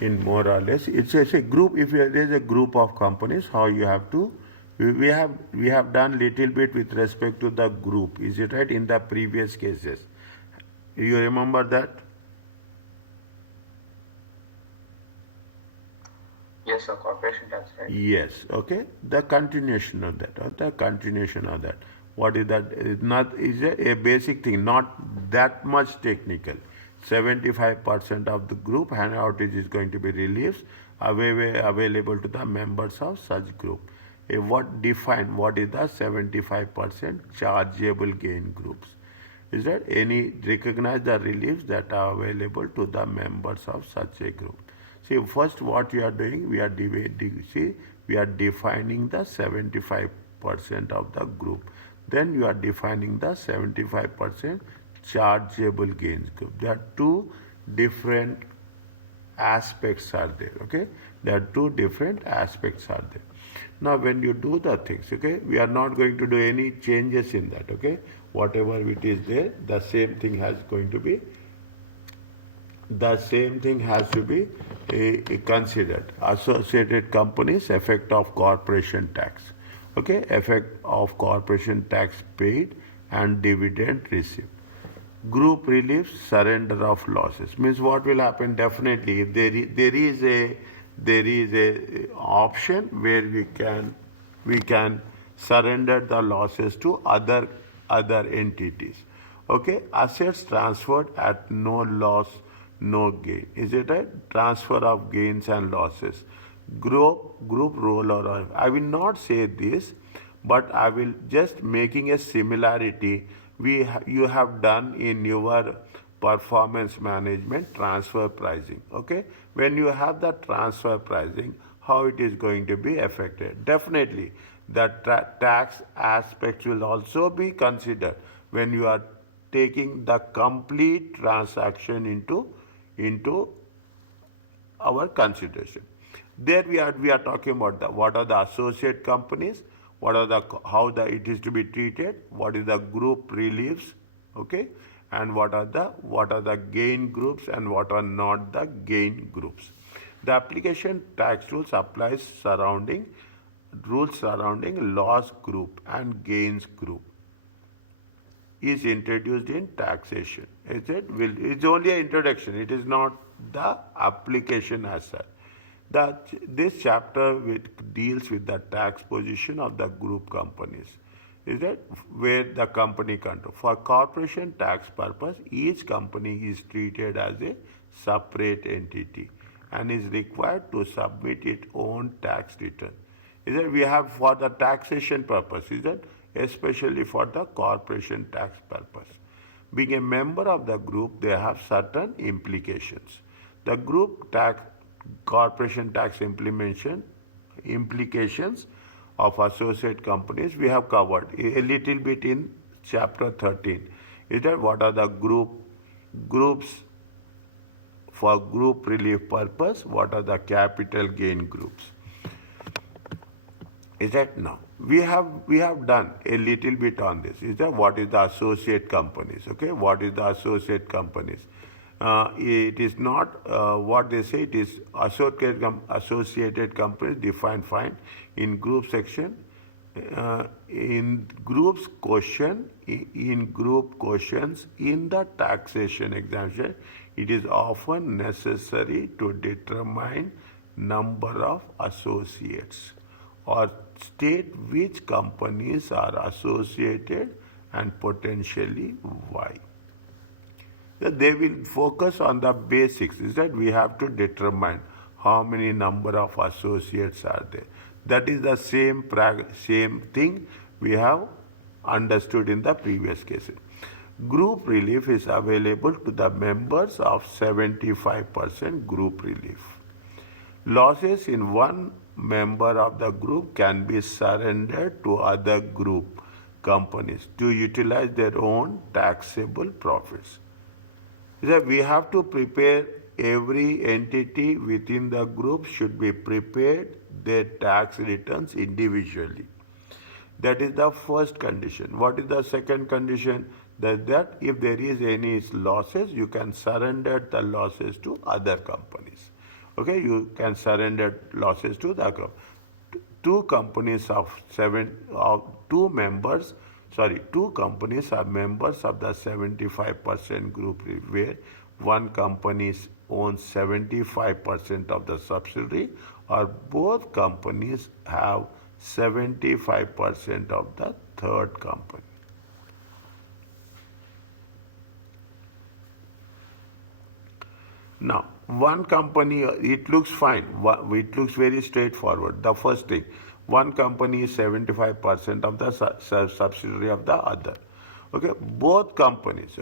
in more or less. It's a group. If there is a group of companies, how you have to. We have done little bit with respect to the group. Is it right in the previous cases? You remember that? Yes, sir. Corporation tax, right? Yes, okay. The continuation of that, or the continuation of that. What is that? It's not is a basic thing, not that much technical. 75% of the group handout is going to be reliefs available to the members of such group. What define what is the 75% chargeable gain groups? Is there any recognize the reliefs that are available to the members of such a group? See, first what we are doing, we are defining the 75% of the group. Then you are defining the 75% chargeable gains group. There are two different aspects are there, okay? There are two different aspects are there. Now when you do the things, okay, we are not going to do any changes in that, okay? Whatever it is there, the same thing has to be considered. Associated companies, effect of corporation tax, okay, effect of corporation tax paid and dividend received. Group relief, surrender of losses means what will happen. Definitely if there is a option where we can surrender the losses to other entities. Okay, assets transferred at no loss, no gain. Is it right? Transfer of gains and losses. Group role or I will not say this, but I will just making a similarity you have done in your performance management transfer pricing. Okay, when you have the transfer pricing, how it is going to be affected? Definitely, the tax aspects will also be considered when you are taking the complete transaction into our consideration. There we are talking about what are the associate companies, what are the how the it is to be treated, what is the group reliefs, okay, and what are the gain groups and what are not the gain groups. The application tax rules surrounding loss group and gains group is introduced in taxation. It's only an introduction. It is not the application as such. This chapter deals with the tax position of the group companies. Is that where the company control? For corporation tax purpose, each company is treated as a separate entity and is required to submit its own tax return. Is that we have for the taxation purpose? Is that especially for the corporation tax purpose? Being a member of the group, they have certain implications. The group tax corporation tax implications of associate companies we have covered a little bit in chapter 13. Is that what are the groups for group relief purpose? What are the capital gain groups? Is that now we have done a little bit on this. Is that what is the associate companies? Okay, what is the associate companies? It is not what they say. It is associated companies defined fine in group section. In group questions in the taxation exemption, it is often necessary to determine number of associates or state which companies are associated and potentially why. They will focus on the basics. Is that we have to determine how many number of associates are there. That is the same thing we have understood in the previous cases. Group relief is available to the members of 75% group relief. Losses in one member of the group can be surrendered to other group companies to utilize their own taxable profits. We have to prepare every entity within the group should be prepared their tax returns individually. That is the first condition. What is the second condition? That if there is any losses, you can surrender the losses to other companies. Okay, you can surrender losses to the group. Two companies of two companies are members of the 75% group where one company owns 75% of the subsidiary or both companies have 75% of the third company. Now, one company, it looks fine. It looks very straightforward. The first thing, one company is 75% of the subsidiary of the other. Okay, both companies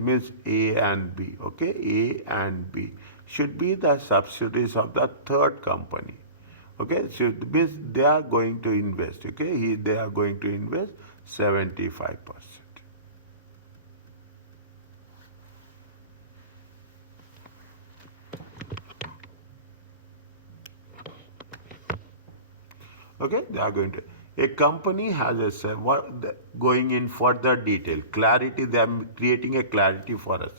means A and B. Okay, A and B should be the subsidiaries of the third company. Okay, so it means they are going to invest. Okay, they are going to invest 75%. Okay, they are going to. A company has going in further detail, clarity. They are creating a clarity for us.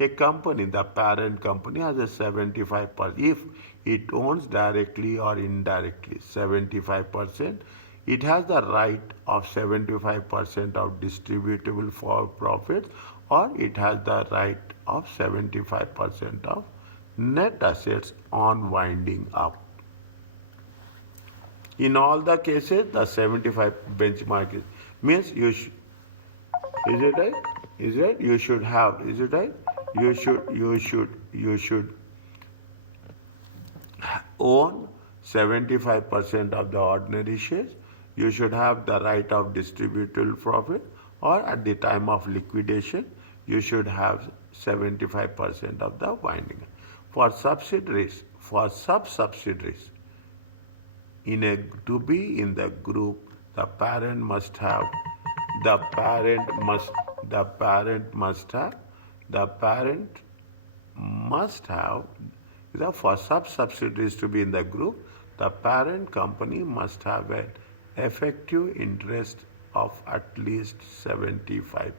A company, the parent company, has a 75%. If it owns directly or indirectly 75%, it has the right of 75% of distributable for profits, or it has the right of 75% of net assets on winding up. In all the cases, the 75 benchmark means is it right? Is it? You should have. Is it right? You should own 75% of the ordinary shares. You should have the right of distributable profit, or at the time of liquidation, you should have 75% of the winding. For subsidiaries, for sub-subsidiaries, to be in the group, the parent must have the parent must the parent must have the parent must have for sub subsidiaries to be in the group, the parent company must have an effective interest of at least 75%.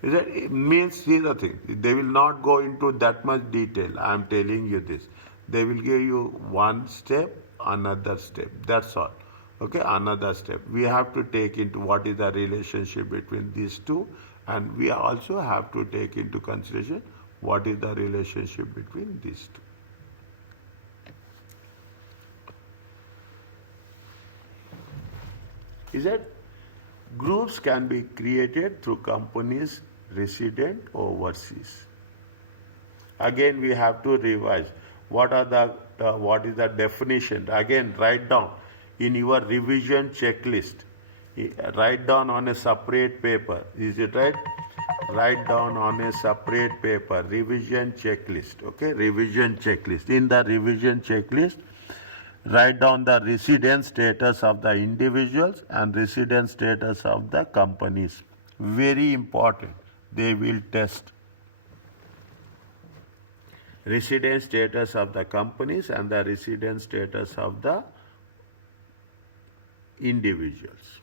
It means, see the thing, they will not go into that much detail. I am telling you this. They will give you one step, another step. That's all. Okay, another step. We have to take into what is the relationship between these two, and we also have to take into consideration what is the relationship between these two. Is that groups can be created through companies resident overseas. Again, we have to revise what is the definition. Again, write down in your revision checklist. Write down on a separate paper. Is it right? Write down on a separate paper revision checklist. Okay, revision checklist. In the revision checklist, write down the resident status of the individuals and resident status of the companies. Very important. They will test resident status of the companies and the resident status of the individuals.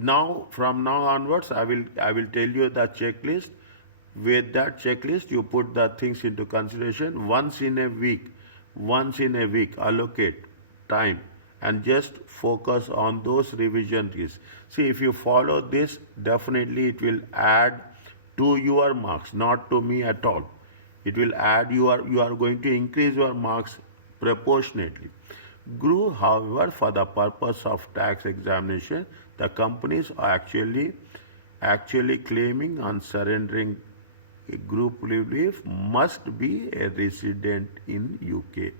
Now, from now onwards, I will tell you the checklist. With that checklist, you put the things into consideration once in a week. Allocate time and just focus on those revision keys. See, if you follow this, definitely it will add to your marks, not to me at all. It will add, you are going to increase your marks proportionately. Group, however, for the purpose of tax examination, the companies are actually claiming on surrendering a group relief must be a resident in UK.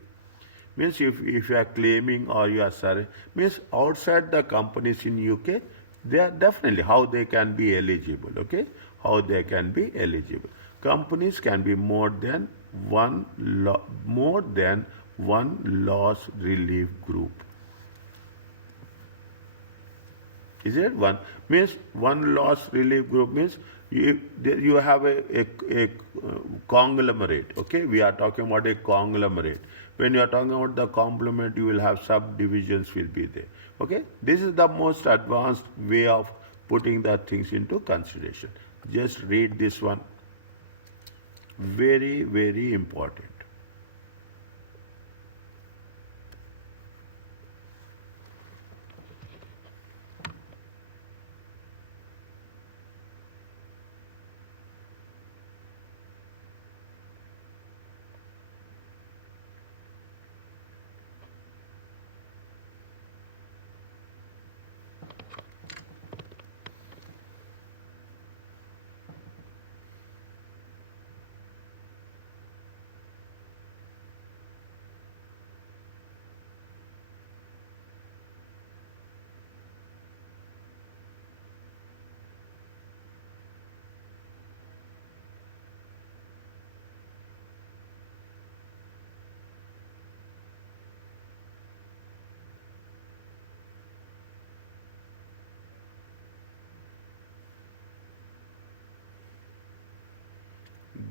Means if you are claiming or you are means outside the companies in UK, they are definitely how they can be eligible. Okay, how they can be eligible. Companies can be more than one loss relief group. Is it one? Means one loss relief group means you have a conglomerate. Okay, we are talking about a conglomerate. When you are talking about the conglomerate, you will have subdivisions will be there. Okay, this is the most advanced way of putting the things into consideration. Just read this one. Very, very important.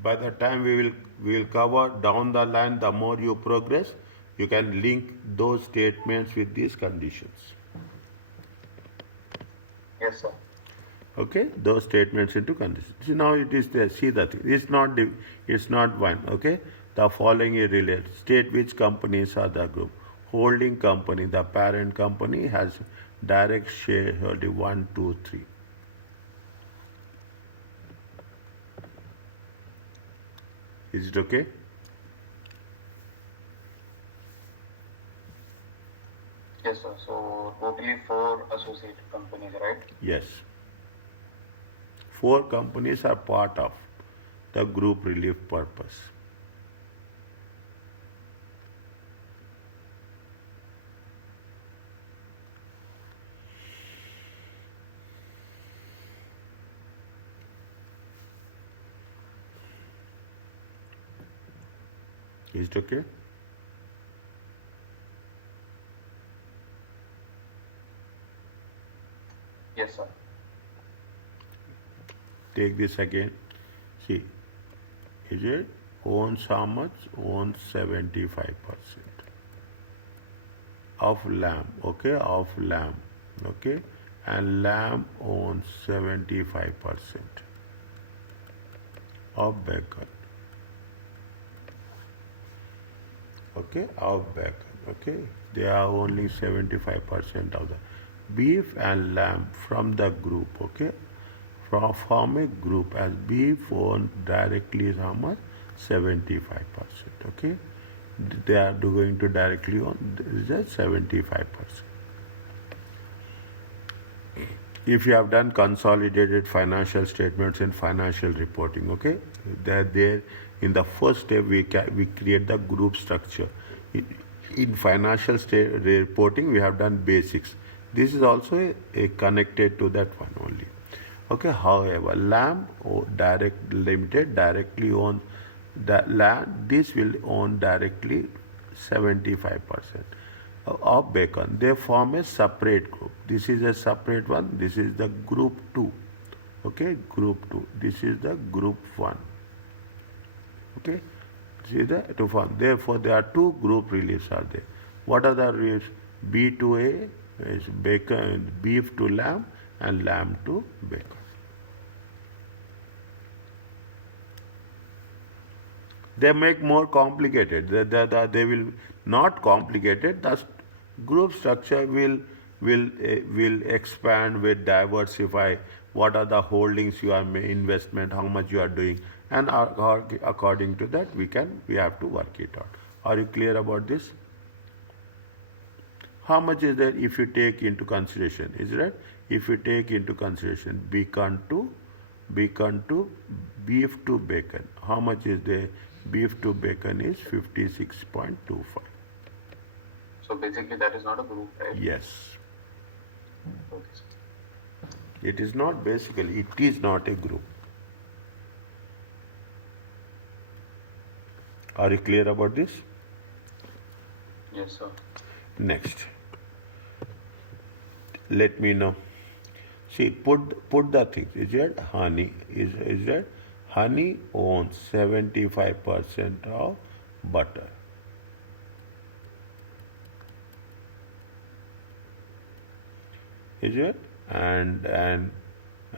By the time we will cover down the line, the more you progress, you can link those statements with these conditions. Yes, sir. Okay, those statements into conditions. See, now it is there. See the thing. It's not one. Okay, the following is related. State which companies are the group. Holding company, the parent company has direct shareholding 1, 2, 3. Is it okay? Yes, sir. So totally 4 associated companies, right? Yes. 4 companies are part of the group relief purpose. Is it okay? Yes, sir. Take this again. See, is it owns how much? Owns 75% of lamb. Okay, of lamb. Okay, and lamb owns 75% of bacon. Okay, of bacon. Okay, they are only 75% of the beef and lamb from the group. Okay, from a group as beef owned directly is how much? 75%. Okay, they are going to directly own just 75%. If you have done consolidated financial statements and financial reporting, okay, they're there. In the first step, we create the group structure. In financial reporting, we have done basics. This is also a connected to that one only. Okay. However, LAM or direct limited directly own the land. This will own directly 75% of bacon. They form a separate group. This is a separate one. This is the group 2. Okay, group 2. This is the group 1. Okay, see the to form. Therefore, there are 2 group reliefs are there. What are the reliefs? B2A is bacon, beef to lamb, and lamb to bacon. They make more complicated. They will not complicated. The group structure will expand, will diversify. What are the holdings you are investment, how much you are doing, and according to that we have to work it out. Are you clear about this? How much is there if you take into consideration? Is it right? If you take into consideration bacon to beef to bacon, how much is there? Beef to bacon is 56.25. So basically that is not a group, right? Yes. Okay, sir. It is not basically, it is not a group. Are you clear about this? Yes, sir. Next. Let me know. See, put the things. Is that honey? Is that honey owns 75% of butter. Is it? And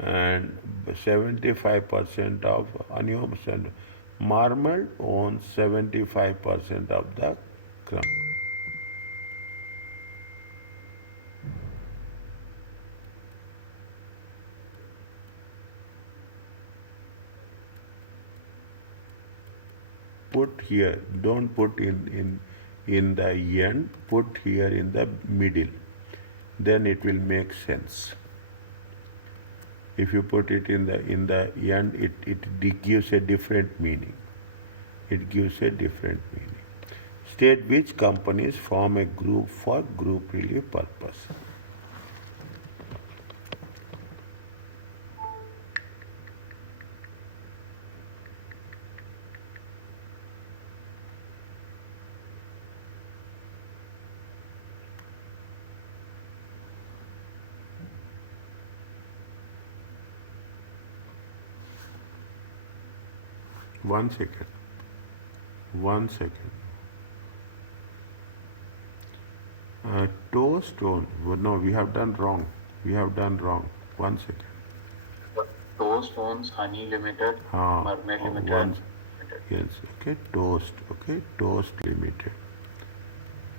and 75% of Onion Marmel owns 75% of the crumb. Put here, don't put in the end, put here in the middle. Then it will make sense. If you put it in the end, it gives a different meaning. It gives a different meaning. State which companies form a group for group relief purpose. One second. One second. Toast on. No, we have done wrong. We have done wrong. One second. Toast owns Honey Limited, Mermaid Limited. One, yes, okay. Toast, okay. Toast Limited.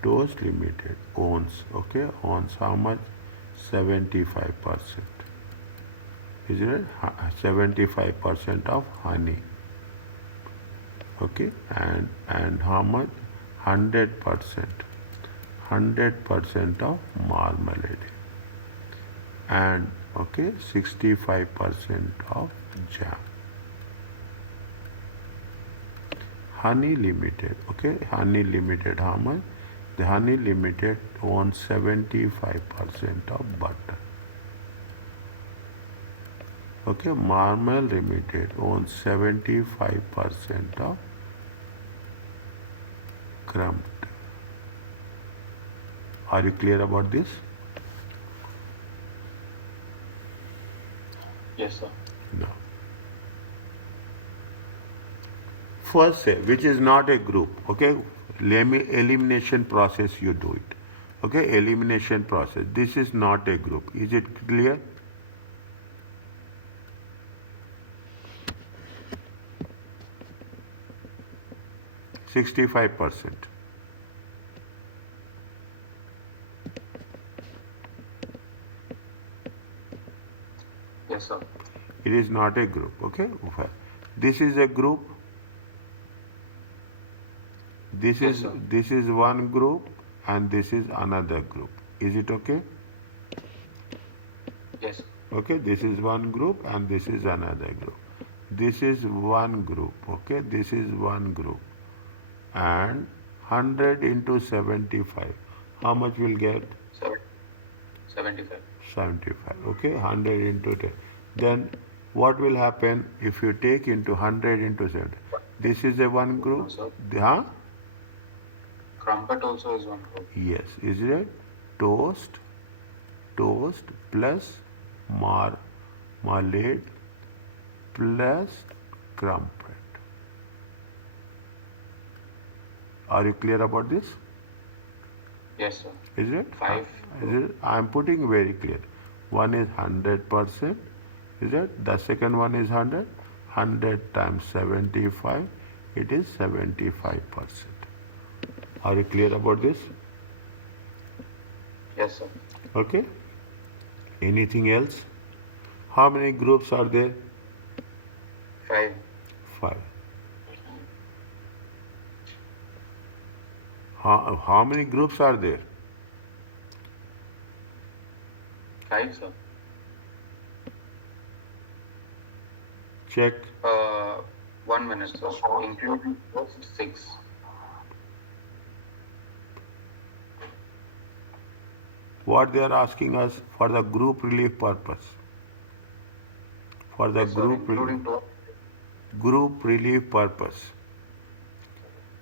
Toast Limited owns, okay. Owns how much? 75%. Isn't it? 75% of honey. Okay, and how much? 100%. 100% of marmalade. And okay, 65% of jam. Honey Limited, okay, Honey Limited, how much? The Honey Limited owns 75% of butter. Okay, Marmel Limited owns 75% of crumb. Are you clear about this? Yes, sir. No. First say, which is not a group, okay? Elimination process you do it. Okay, elimination process. This is not a group. Is it clear? $65%. Yes, sir. It is not a group, okay? This is a group. This Yes, is sir. this is one group and this is another group. Is it okay? Yes. Okay, this is one group and this is another group. This is one group, okay? This is one group. And 100 into 75. How much will get? 75. 75. Okay, 100 into 10. Then what will happen if you take into 100 into 70? This is a one group. Sir. Huh? Crumpet also is one group. Yes, is it? Toast plus marmalade plus crumpet. Are you clear about this? Yes, sir. Is it? 5. Is it? I am putting very clear. One is 100%. Is it? The second one is 100. 100 times 75. It is 75%. Are you clear about this? Yes, sir. Okay. Anything else? How many groups are there? 5. 5. How many groups are there? 5, sir. Check. 1 minute, sir. Including 6. What they are asking us for the group relief purpose. For the Yes, sir. Including group relief purpose.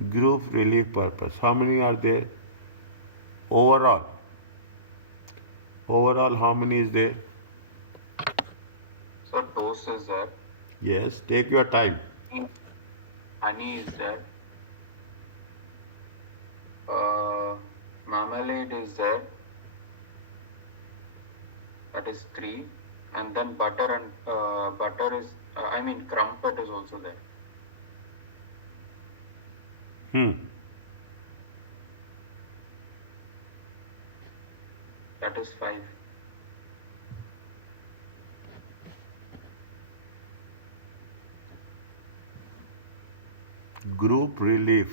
Group relief purpose. How many are there? Overall. Overall, how many is there? Sir, toast is there. Yes, take your time. Honey is there. Marmalade is there. That is 3. And then butter and butter is, I mean, crumpet is also there. That is 5. Group relief.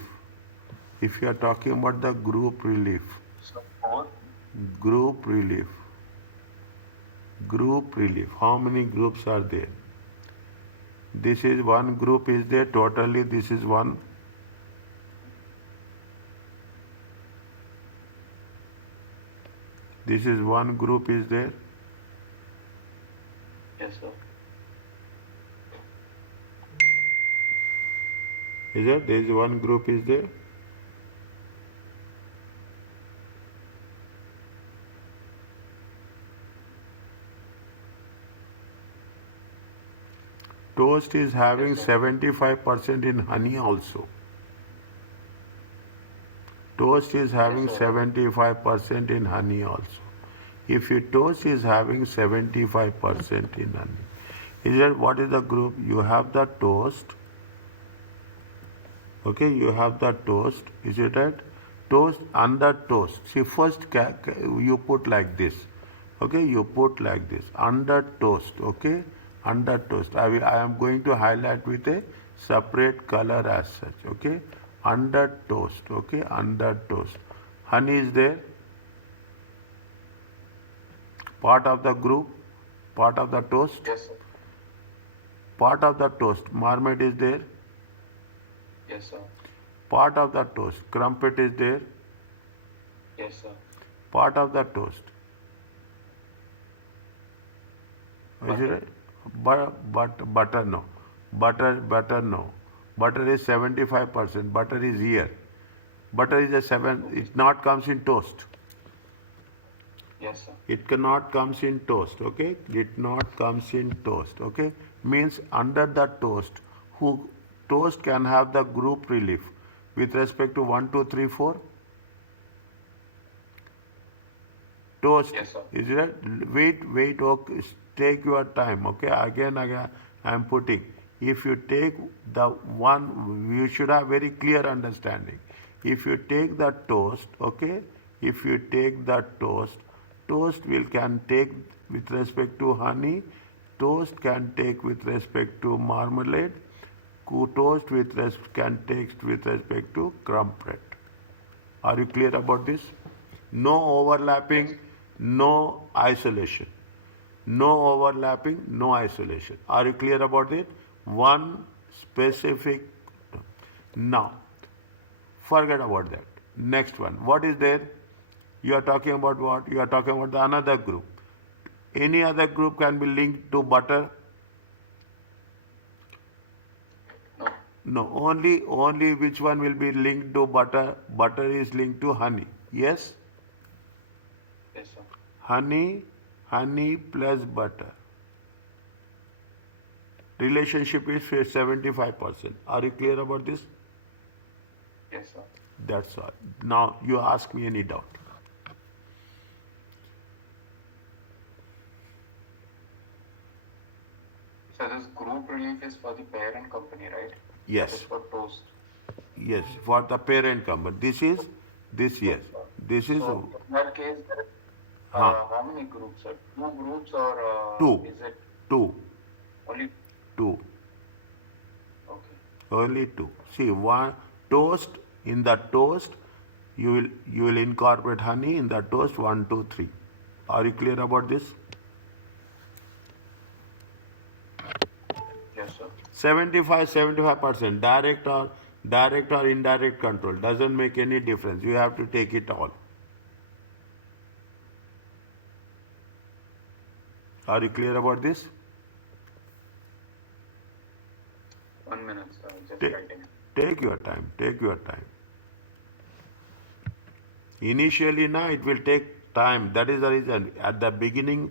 If you are talking about the group relief, So 4. group relief, group relief, how many groups are there? This is one group is there, totally this is one. This is one group is there. Yes, sir. Is it? There is one group is there. Toast is having Yes, sir. 75% in honey also. Toast is having Yes, sir. 75% in honey also. If your toast is having 75% in honey, is that what is the group? You have the toast. Okay, you have the toast. Is it right? Toast under toast. See, first you put like this. Okay, you put like this under toast. Okay, under toast. I am going to highlight with a separate color as such. Okay, under toast. Okay, under toast. Honey is there. Part of the group. Part of the toast. Yes, sir. Part of the toast. Marmite is there. Yes, sir. Part of the toast. Crumpet is there. Yes, sir. Part of the toast. Is it right? Butter no. Butter no. Butter is 75%. Butter is here. Butter is a 7. It not comes in toast. Yes, sir. It cannot comes in toast. Okay. It not comes in toast. Okay. Means under the toast, who toast can have the group relief with respect to 1, 2, 3, 4. Toast. Yes, sir. Is it? Wait. Okay. Take your time. Okay. Again, I am putting. If you take the one, you should have very clear understanding. If you take the toast, okay. If you take the toast can take with respect to honey. Toast can take with respect to marmalade. Toast can take with respect to crumpet. Are you clear about this? No overlapping, no isolation. No overlapping, no isolation. Are you clear about it? One specific. Now, forget about that. Next one. What is there? You are talking about what? You are talking about the another group. Any other group can be linked to butter? No. No, only which one will be linked to butter? Butter is linked to honey. Yes? Yes, sir. Honey plus butter. Relationship is 75%. Are you clear about this? Yes, sir. That's all. Now you ask me any doubt. So this group relief is for the parent company, right? Yes. That is for toast. Yes, for the parent company. This yes. This is So in that case, there is, how many groups? Sir? 2 groups or two. is it Two. only? Two. Okay. Only two. See, one toast, in the toast you will incorporate honey in the toast 1, 2, 3. Are you clear about this? Yes, sir. 75% direct or indirect control doesn't make any difference. You have to take it all. Are you clear about this? 1 minute, sir. Just Take, writing. take your time. Initially, now it will take time. That is the reason. At the beginning,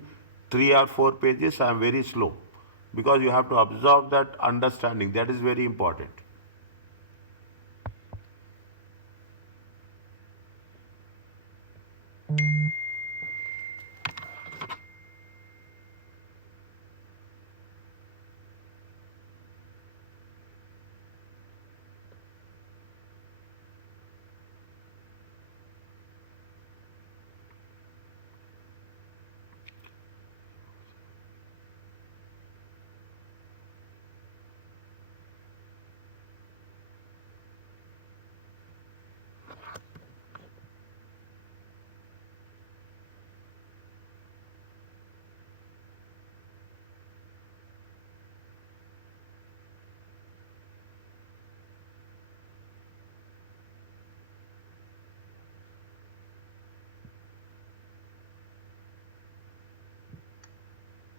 3 or 4 pages, I am very slow. Because you have to absorb that understanding. That is very important.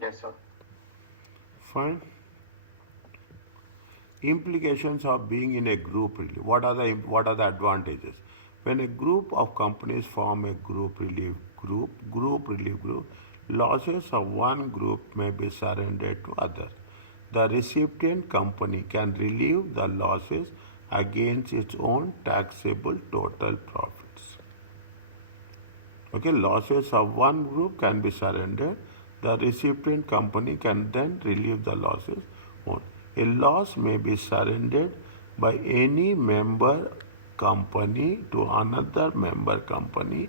Yes, sir. Fine. Implications of being in a group relief. What are the advantages? When a group of companies form a group relief group, losses of one group may be surrendered to other. The recipient company can relieve the losses against its own taxable total profits. Okay, losses of one group can be surrendered. The recipient company can then relieve the losses. A loss may be surrendered by any member company to another member company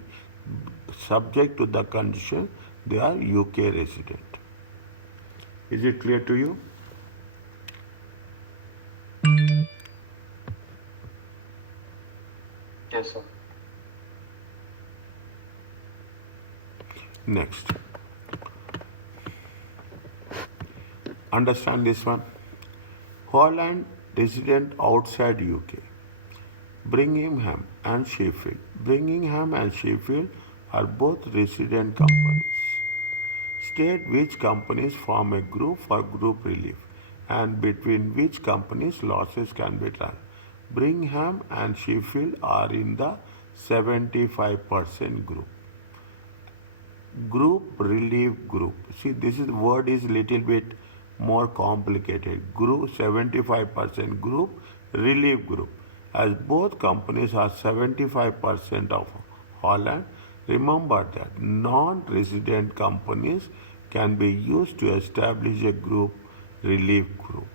subject to the condition they are UK resident. Is it clear to you? Yes, sir. Next. Understand this one. Holland resident outside UK. Birmingham and Sheffield. Birmingham and Sheffield are both resident companies. State which companies form a group for group relief and between which companies losses can be transferred. Birmingham and Sheffield are in the 75% group. Group relief group. See, this is word is little bit more complicated. Group 75% group relief group. As both companies are 75% of Holland, remember that non-resident companies can be used to establish a group relief group.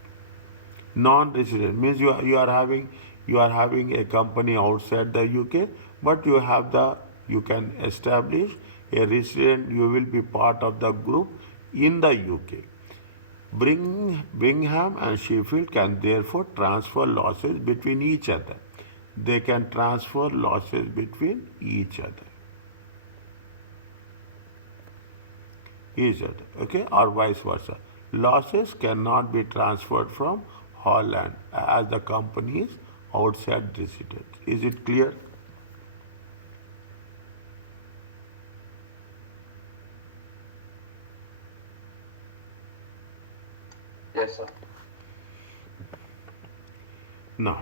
Non-resident means you are having a company outside the UK, but you can establish a resident. You will be part of the group in the UK. Birmingham and Sheffield can therefore transfer losses between each other. They can transfer losses between each other. Okay, or vice versa. Losses cannot be transferred from Holland as the company is outside residence. Is it clear? Yes, sir. Now,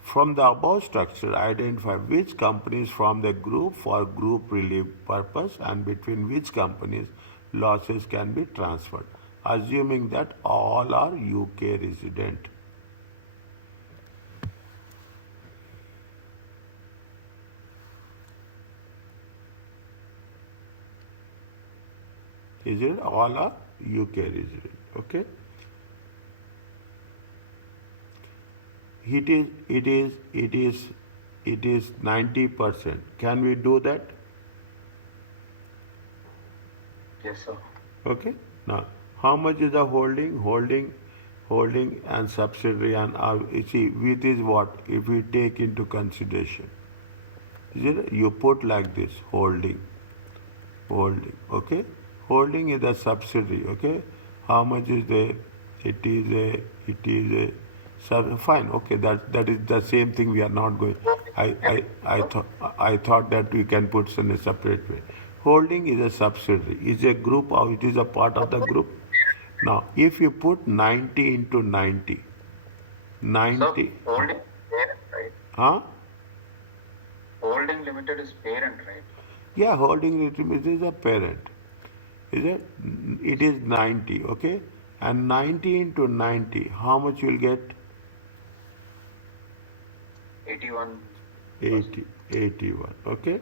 from the above structure, identify which companies form the group for group relief purpose and between which companies losses can be transferred, assuming that all are UK resident. Is it all are UK resident? Okay. It is 90%. Can we do that? Yes, sir. Okay. Now, how much is the holding? Holding and subsidiary and you see, with is what? If we take into consideration, you put like this: holding. Okay. Holding is a subsidiary. Okay. How much is there? It is a fine. Okay. That is the same thing. We are not going. I thought that we can put in a separate way. Holding is a subsidiary. Is a group or it is a part of the group. Now, if you put 90 into 90, Sir, 90, holding parent, right? huh? Holding limited is parent, right? Yeah, holding it is a parent. Is it? It is 90, okay? And 90 into 90, how much you will get? 81. 81, okay?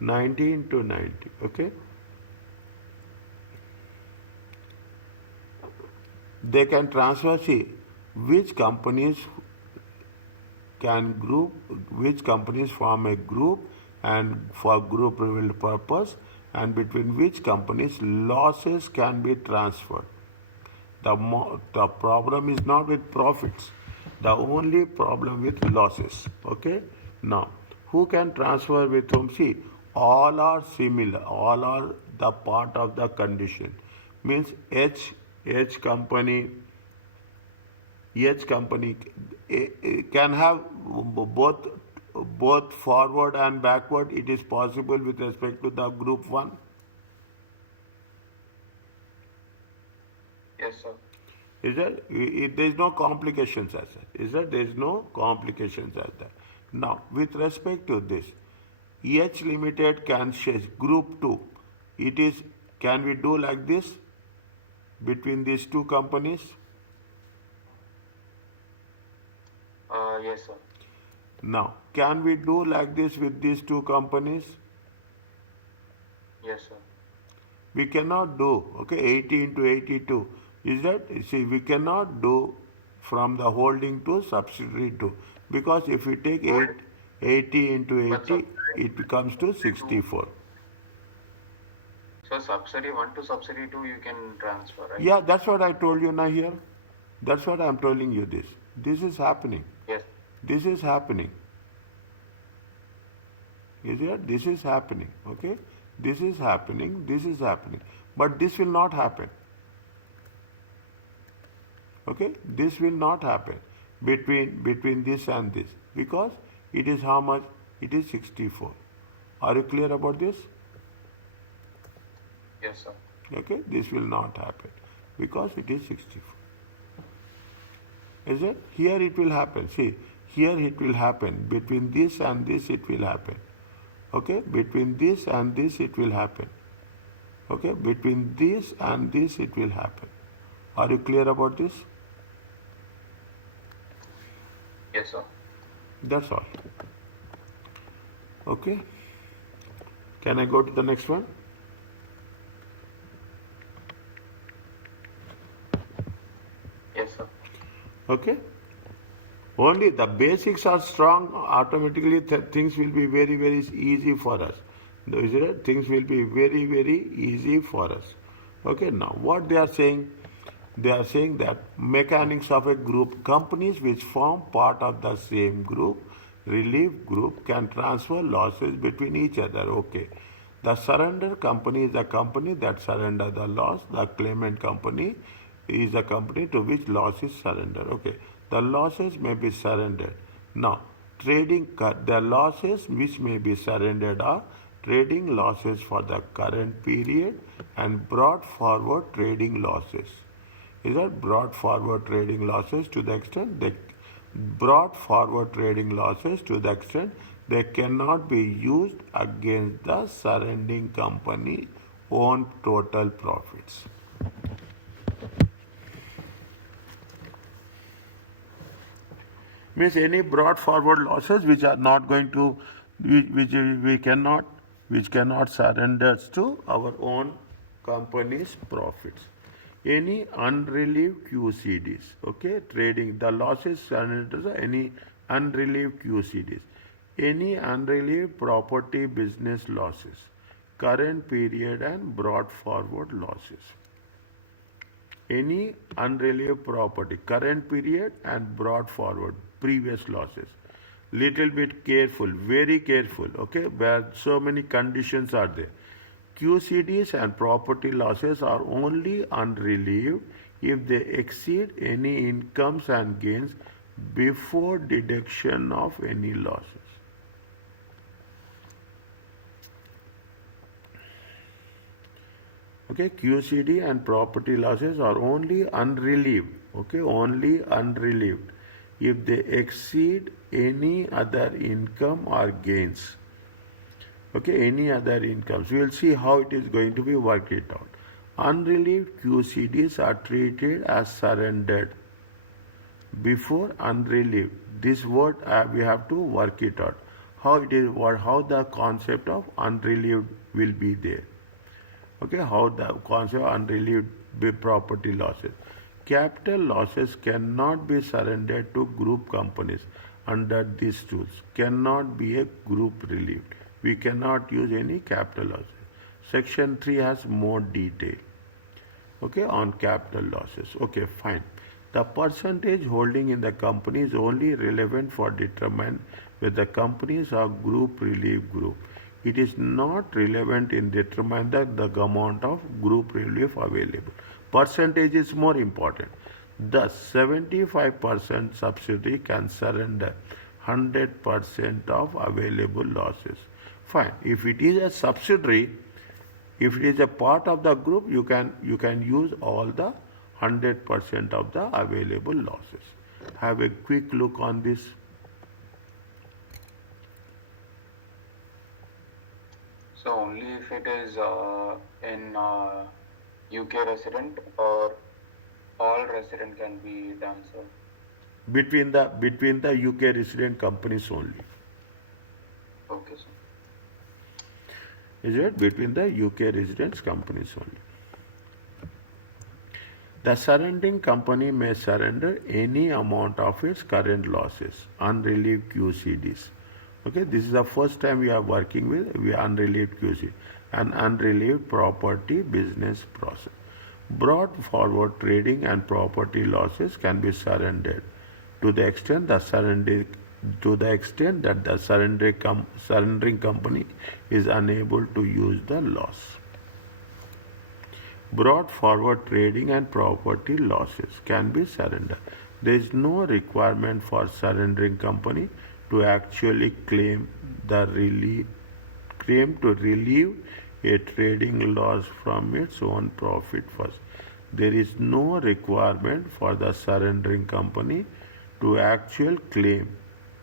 90 into 90, okay? They can transfer, see, which companies form a group and for group revealed purpose and between which companies losses can be transferred. The problem is not with profits. The only problem with losses. Okay? Now, who can transfer with whom? See, all are similar. All are the part of the condition. Means H company can have both both forward and backward, it is possible with respect to the group 1? Yes, sir. Is that there is no complications as that? Is that there is no complications as that? Now, with respect to this, H Limited can share group 2. It is, can we do like this between these two companies? Yes, sir. Now, can we do like this with these two companies? Yes, sir. We cannot do, okay, 80 into 82. Is that, see, we cannot do from the holding to subsidiary to, because if we take 80 into 80, it becomes to 64. So subsidy 1 to subsidy 2 you can transfer, right? Yeah, that's what I told you now here. That's what I'm telling you this. This is happening. Yes. This is happening. Is it? This is happening. Okay? This is happening. This is happening. But this will not happen. Okay? This will not happen between this and this. Because it is how much? It is 64. Are you clear about this? Yes, sir. Okay? This will not happen. Because it is 64. Is it? Here it will happen. See, here it will happen. Between this and this it will happen. Okay? Between this and this it will happen. Okay? Between this and this it will happen. Are you clear about this? Yes, sir. That's all. Okay? Can I go to the next one? Yes, sir. Okay? Only the basics are strong, automatically things will be very, very easy for us. Things will be very, very easy for us. Okay, now what they are saying? They are saying that mechanics of a group, companies which form part of the same group, relief group, can transfer losses between each other. Okay. The surrender company is a company that surrender the loss. The claimant company is a company to which loss is surrendered. Okay. The losses may be surrendered. Now, the losses which may be surrendered are trading losses for the current period and brought forward trading losses. Is that brought forward trading losses to the extent they cannot be used against the surrendering company own total profits. Means any brought forward losses which are not going to, which cannot surrender to our own company's profits. Any unrelieved QCDs, okay, trading, the losses surrendered to any unrelieved QCDs, any unrelieved property business losses, current period and brought forward losses. Any unrelieved property, current period and brought forward previous losses. Little bit careful, very careful, okay, where so many conditions are there. QCDs and property losses are only unrelieved if they exceed any incomes and gains before deduction of any losses. Okay, QCD and property losses are only unrelieved, okay, only unrelieved if they exceed any other income or gains. Okay, any other incomes. We will see how it is going to be worked it out. Unrelieved QCDs are treated as surrendered before unrelieved. This word we have to work it out. How the concept of unrelieved will be there. Okay, how the concept of unrelieved property losses. Capital losses cannot be surrendered to group companies under these rules. Cannot be a group relieved. We cannot use any capital losses. Section 3 has more detail, okay, on capital losses. Okay, fine. The percentage holding in the company is only relevant for determining whether the companies are group relief group. It is not relevant in determining the amount of group relief available. Percentage is more important. Thus, 75% subsidiary can surrender 100% of available losses. Fine. If it is a subsidiary, if it is a part of the group, you can use all the 100% of the available losses. Have a quick look on this. So only if it is in UK resident, or all resident can be done, sir. Between the UK resident companies only. Okay, sir. Is it between the UK residents companies only? The surrendering company may surrender any amount of its current losses, unrelieved QCDs. Okay, this is the first time we are working with unrelieved QC, an unrelieved property business process. Brought forward trading and property losses can be surrendered to the extent that the surrendering company is unable to use the loss. Brought forward trading and property losses can be surrendered. There is no requirement for surrendering company to actually claim to relieve a trading loss from its own profit first. There is no requirement for the surrendering company to actually claim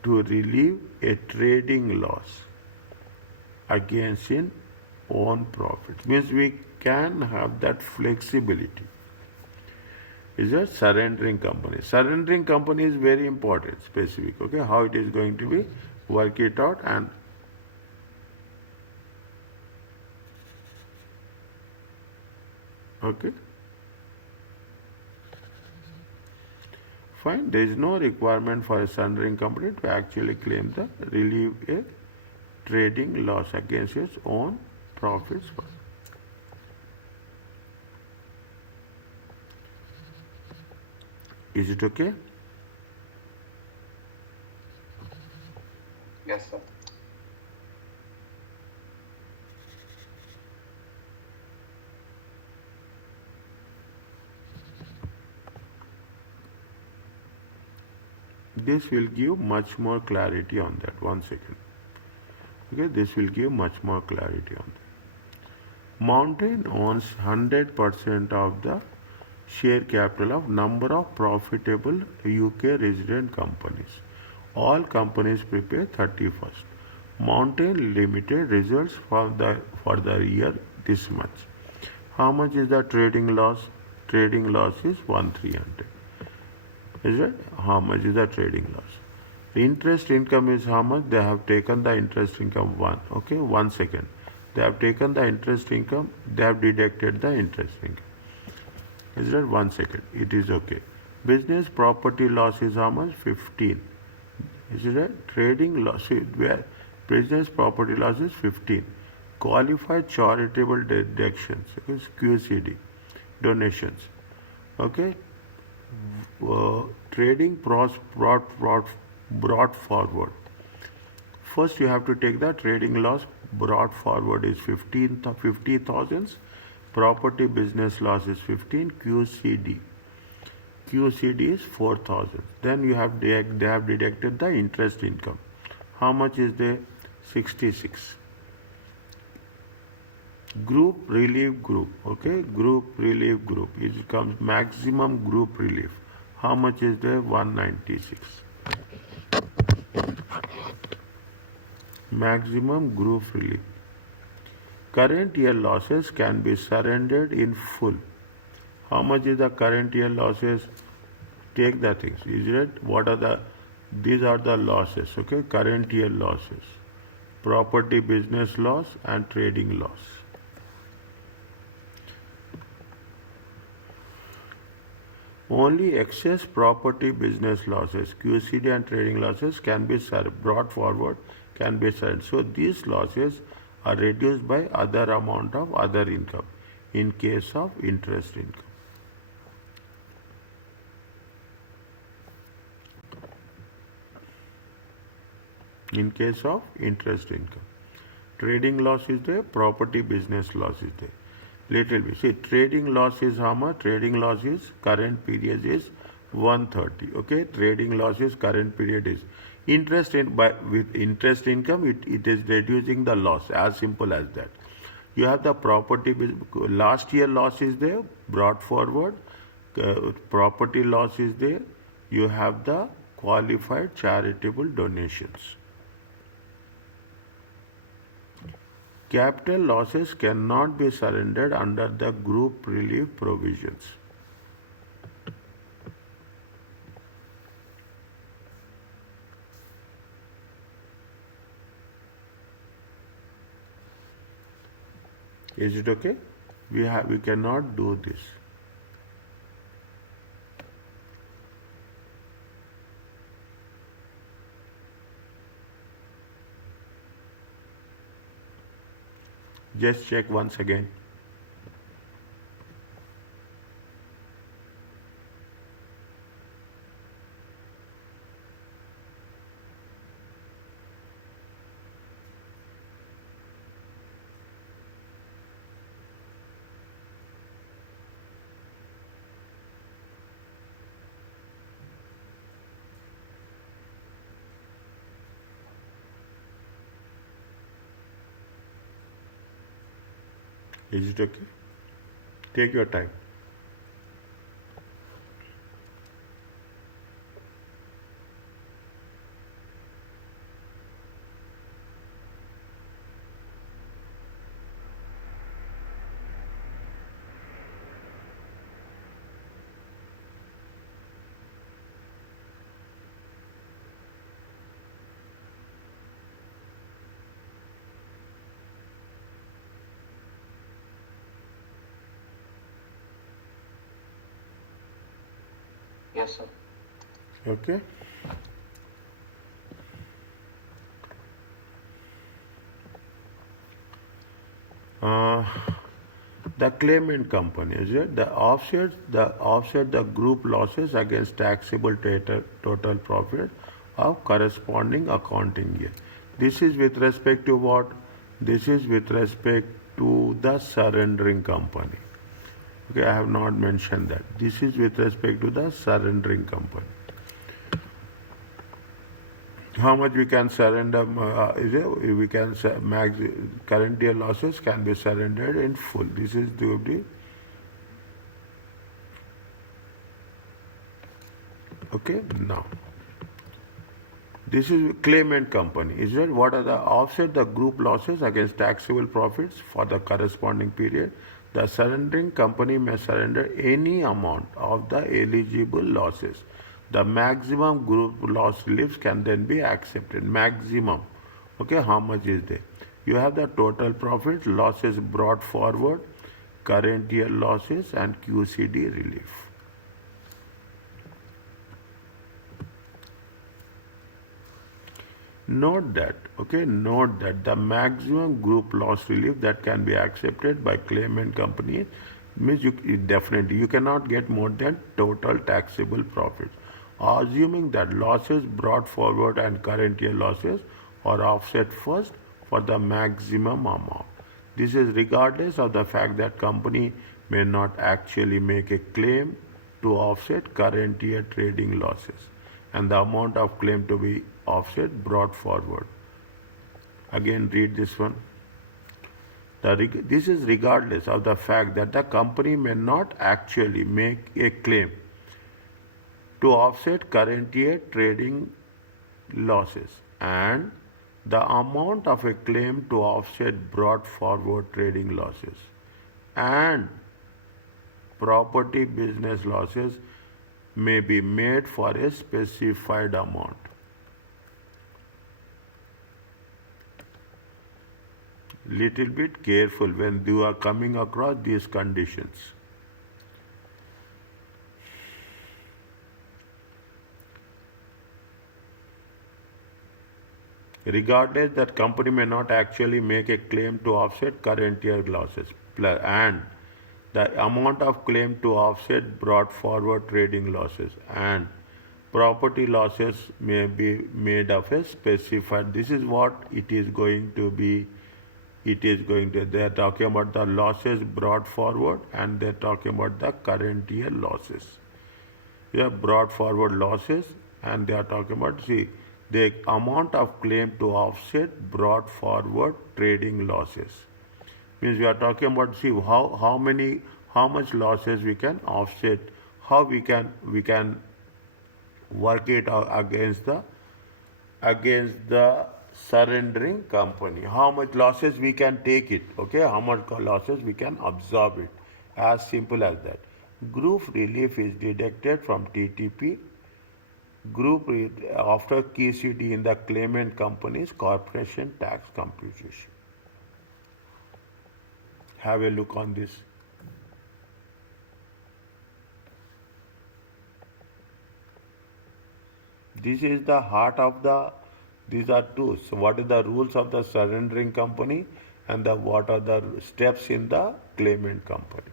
to relieve a trading loss against its own profit. Means we can have that flexibility. Is a surrendering company. Surrendering company is very important, specific. Okay, how it is going to be, work it out. And okay, fine. There is no requirement for a surrendering company to actually claim the relieve a trading loss against its own profits first. Is it okay? Yes, sir. This will give much more clarity on that. 1 second. Okay, this will give much more clarity on that. Mountain owns 100% of the share capital of number of profitable UK resident companies. All companies prepare 31st. Mountain Limited results for the year this much. How much is the trading loss? Trading loss is 1,300. Is it? How much is the trading loss? The interest income is how much? They have taken the interest income 1. Okay, 1 second. They have taken the interest income, they have deducted the interest income. Is that 1 second? It is okay. Business property loss is how much? 15. Is it a trading loss? Where business property loss is 15. Qualified charitable deductions is QCD, donations. Okay. Trading brought forward. First, you have to take the trading loss brought forward is 50,000. Property business loss is 15. QCD. QCD is 4,000. Then they have deducted the interest income. How much is there? 66. Group relief group. Okay, group relief group. It comes maximum group relief. How much is there? 196. Maximum group relief. Current year losses can be surrendered in full. How much is the current year losses? Take the things. Is it? What are the? These are the losses. Okay, current year losses. Property business loss and trading loss. Only excess property business losses, QCD and trading losses can be brought forward, can be surrendered. So these losses are reduced by other amount of other income in case of interest income. In case of interest income. Trading loss is there, property business loss is there. Little bit. See, trading loss is how much? Trading loss is current period is 130. Okay, trading loss is current period is. With interest income, it is reducing the loss, as simple as that. You have the last year loss is there, brought forward, property loss is there, you have the qualified charitable donations. Capital losses cannot be surrendered under the group relief provisions. Is it okay? We cannot do this. Just check once again. Is it okay? Take your time. Yes, sir. Okay. Uh, the claimant company is it the offset the group losses against taxable total profit of corresponding accounting year. This is with respect to what? This is with respect to the surrendering company. Okay, I have not mentioned that. This is with respect to the surrendering company. How much we can surrender? We can current year losses can be surrendered in full. This is the okay. Now this is claimant company. Is that what are the offset the group losses against taxable profits for the corresponding period? The surrendering company may surrender any amount of the eligible losses. The maximum group loss reliefs can then be accepted. Maximum. Okay, how much is there? You have the total profit, losses brought forward, current year losses, and QCD relief. Note that the maximum group loss relief that can be accepted by claimant company means you cannot get more than total taxable profits. Assuming that losses brought forward and current year losses are offset first for the maximum amount. This is regardless of the fact that company may not actually make a claim to offset current year trading losses and the amount of claim to be offset brought forward. Again, read this one. This is regardless of the fact that the company may not actually make a claim to offset current year trading losses and the amount of a claim to offset brought forward trading losses and property business losses may be made for a specified amount. Little bit careful when you are coming across these conditions. Regardless that company may not actually make a claim to offset current year losses and the amount of claim to offset brought forward trading losses and property losses may be made of a specified. This is what it is going to be. They are talking about the losses brought forward and they are talking about the current year losses. They have brought forward losses and they are talking about, the amount of claim to offset brought forward trading losses. Means we are talking about, see, how much losses we can offset, how we can work it out against the surrendering company. How much losses we can take it, okay? How much losses we can absorb it. As simple as that. Group relief is deducted from TTP. After KCD in the claimant company's corporation tax computation. Have a look on this. This is the heart of these are two. So what are the rules of the surrendering company and what are the steps in the claimant company?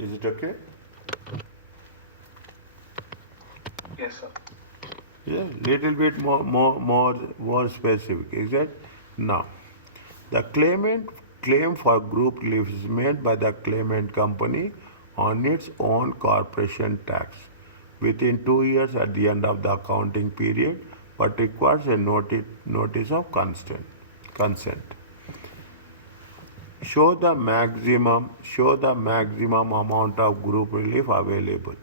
Is it okay? Yes, sir. Yeah, little bit more specific. Is it? Now, the claim for group relief is made by the claimant company on its own corporation tax within 2 years at the end of the accounting period, but requires a notice of consent. Show the maximum amount of group relief available.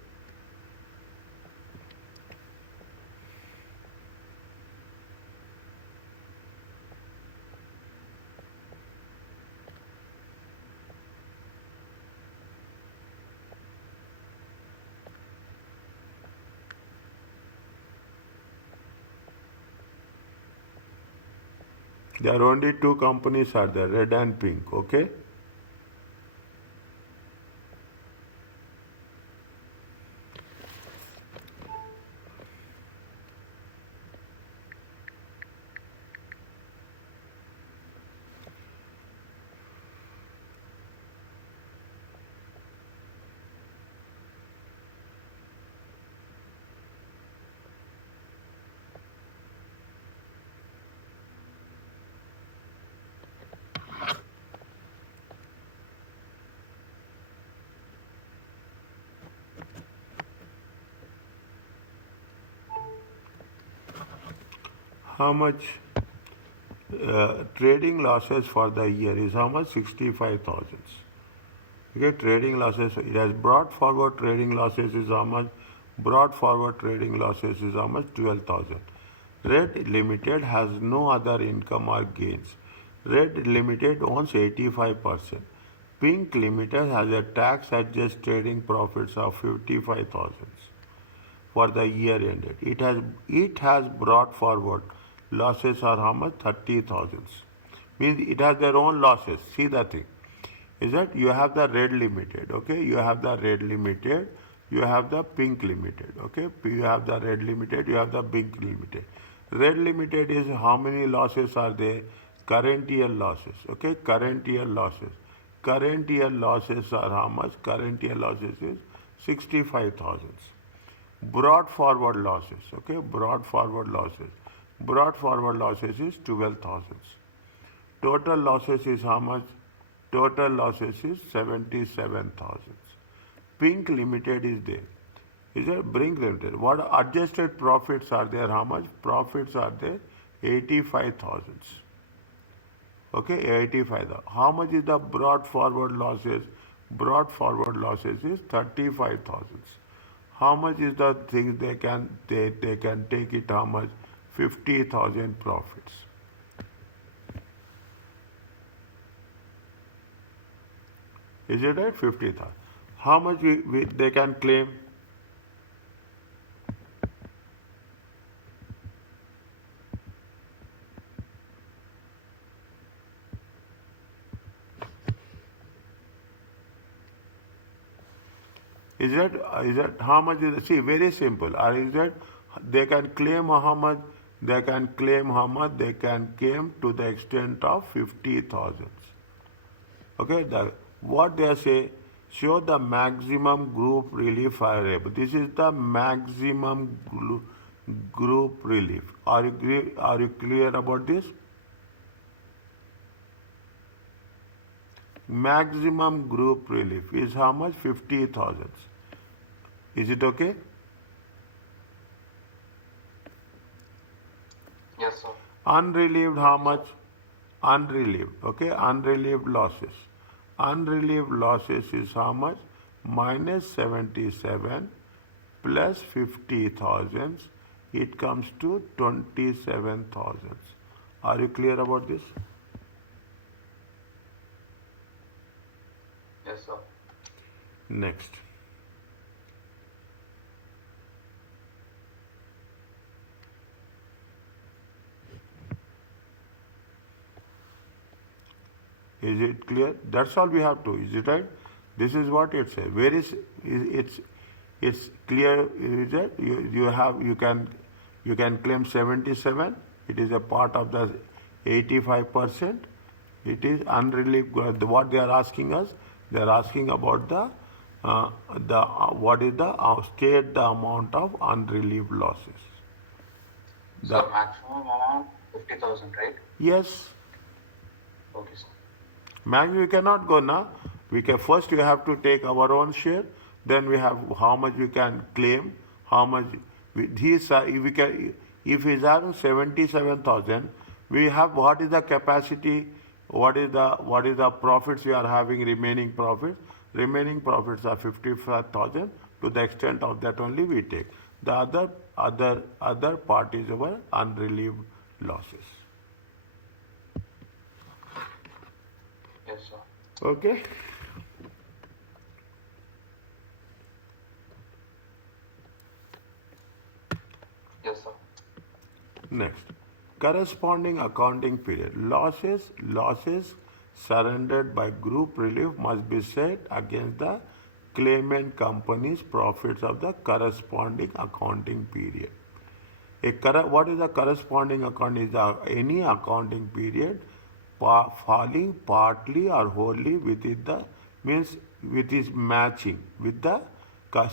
There are only two companies are there, red and pink, okay? How much trading losses for the year is how much? 65,000. Okay, trading losses, it has brought forward trading losses is how much? Brought forward trading losses is how much? 12,000. Red Limited has no other income or gains. Red Limited owns 85%. Pink Limited has a tax adjusted trading profits of 55,000 for the year ended. It has brought forward losses are how much? 30,000. Means it has their own losses. See the thing. Is that you have the red limited, okay? You have the red limited, you have the pink limited, okay? You have the red limited, you have the pink limited. Red limited is how many losses are there? Current year losses, okay? Current year losses. Current year losses are how much? Current year losses is 65,000. Brought forward losses, okay? Brought forward losses. Brought forward losses is 12,000. Total losses is how much? Total losses is 77,000. Pink Limited is there. Is there Brink Limited? What adjusted profits are there? How much? Profits are there? 85,000. Okay, 85,000. How much is the brought forward losses? Brought forward losses is 35,000. How much is the thing they can take it? How much? 50,000 profits. Is it right? 50,000. How much they can claim? Is that how much is, see, very simple. Or is that they can claim how much? They can claim how much? They can claim to the extent of 50,000. Okay, what they say, show the maximum group relief variable. This is the maximum group relief. Are you clear about this? Maximum group relief is how much? 50,000. Is it okay? Yes, sir. Unrelieved how much? Unrelieved. Okay, unrelieved losses. Unrelieved losses is how much? Minus 77 plus 50,000. It comes to 27,000. Are you clear about this? Yes, sir. Next. Is it clear? That's all we have to. Is it right? This is what it says. Where is it's clear? Is it you can claim 77. It is a part of the 85%. It is unrelieved. What they are asking us? They are asking about the what is the state the amount of unrelieved losses. So maximum amount 50,000, right? Yes. Okay, sir. Max, we cannot go now. We can first we have to take our own share. Then we have how much we can claim. How much if he's having 77,000, we have what is the capacity? What is the profits we are having? Remaining profits. Remaining profits are 55,000. To the extent of that only we take. The other part is our unrelieved losses. Yes, sir. Okay. Yes, sir. Next, corresponding accounting period. Losses surrendered by group relief must be set against the claimant company's profits of the corresponding accounting period. What is the corresponding account? Is any accounting period falling partly or wholly within the means with is matching with the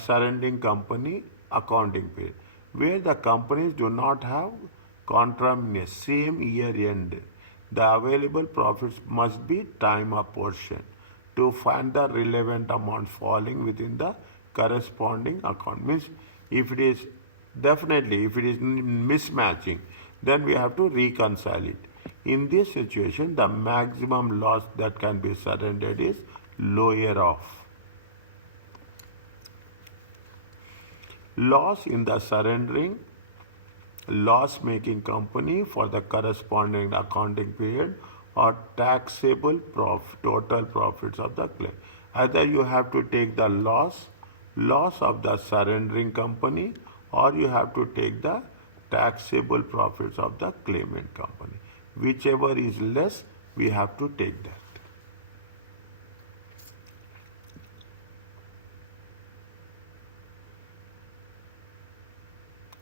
surrendering company accounting period, where the companies do not have contemporaneous same year end. The available profits must be time apportioned to find the relevant amount falling within the corresponding account. Means if it is definitely if it is mismatching, then we have to reconcile it. In this situation, the maximum loss that can be surrendered is lower of. Loss in the surrendering loss-making company for the corresponding accounting period or taxable total profits of the claim. Either you have to take the loss of the surrendering company, or you have to take the taxable profits of the claimant company. Whichever is less, we have to take that.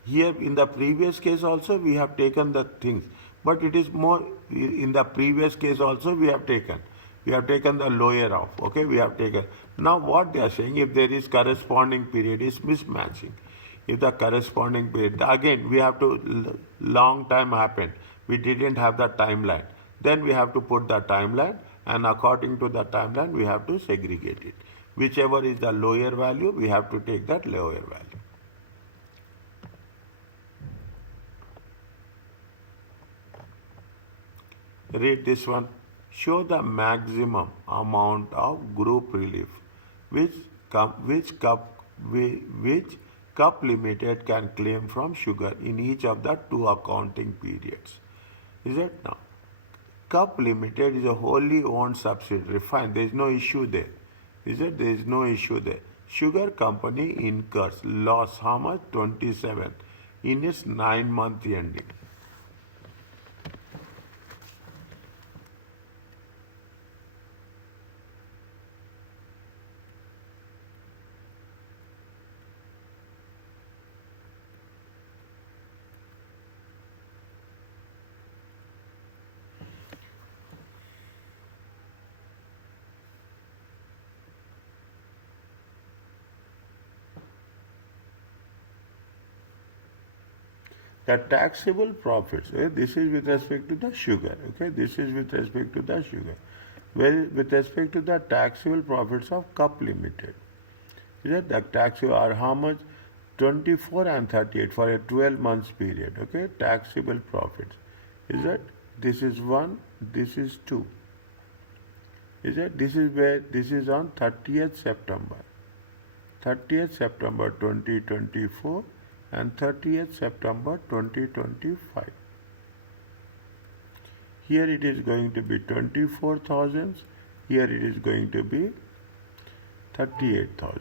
Here in the previous case also we have taken the things, but it is more in the previous case also we have taken the lower of. Okay, we have taken. Now what they are saying, if there is corresponding period is mismatching, if the corresponding period again we have to long time happened, we didn't have the timeline, then we have to put the timeline, and according to the timeline we have to segregate it. Whichever is the lower value, we have to take that lower value. Read this one. Show the maximum amount of group relief which Cup Limited can claim from Sugar in each of the two accounting periods. Is it now? Cup Limited is a wholly owned subsidiary. Fine, there is no issue there. Is it? There is no issue there. Sugar company incurs loss how much? 27 in its 9-month ending. The taxable profits, this is with respect to the sugar, okay, this is with respect to the sugar. Well, with respect to the taxable profits of Cup Limited, is that the taxable are how much? 24 and 38 for a 12 months period, okay, taxable profits. Is that this is 1, this is 2. Is that this is where this is on 30th September. 30th September 2024 and 30th September 2025. Here it is going to be 24,000, here it is going to be 38,000.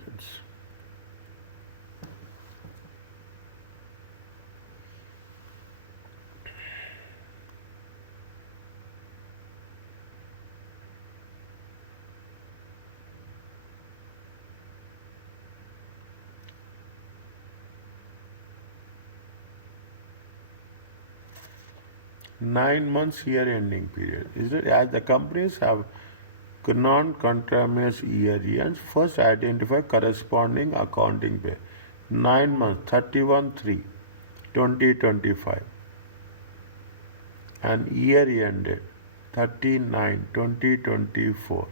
(9 months) year ending period. Is that as the companies have non-conterminous year ends, first identify corresponding accounting period. 9 months, 31/3/2025, and year ended 39/2024.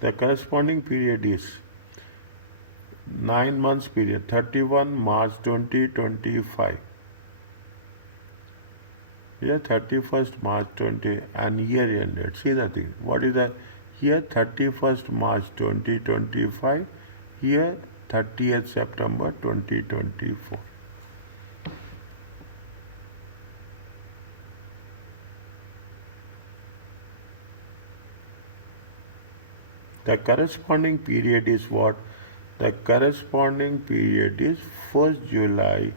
The corresponding period is 9 months period, 31 March 2025. Here 31st March 20 and year ended. See the thing. What is that? Here 31st March 2025. Here 30th September 2024. The corresponding period is what? The corresponding period is 1st July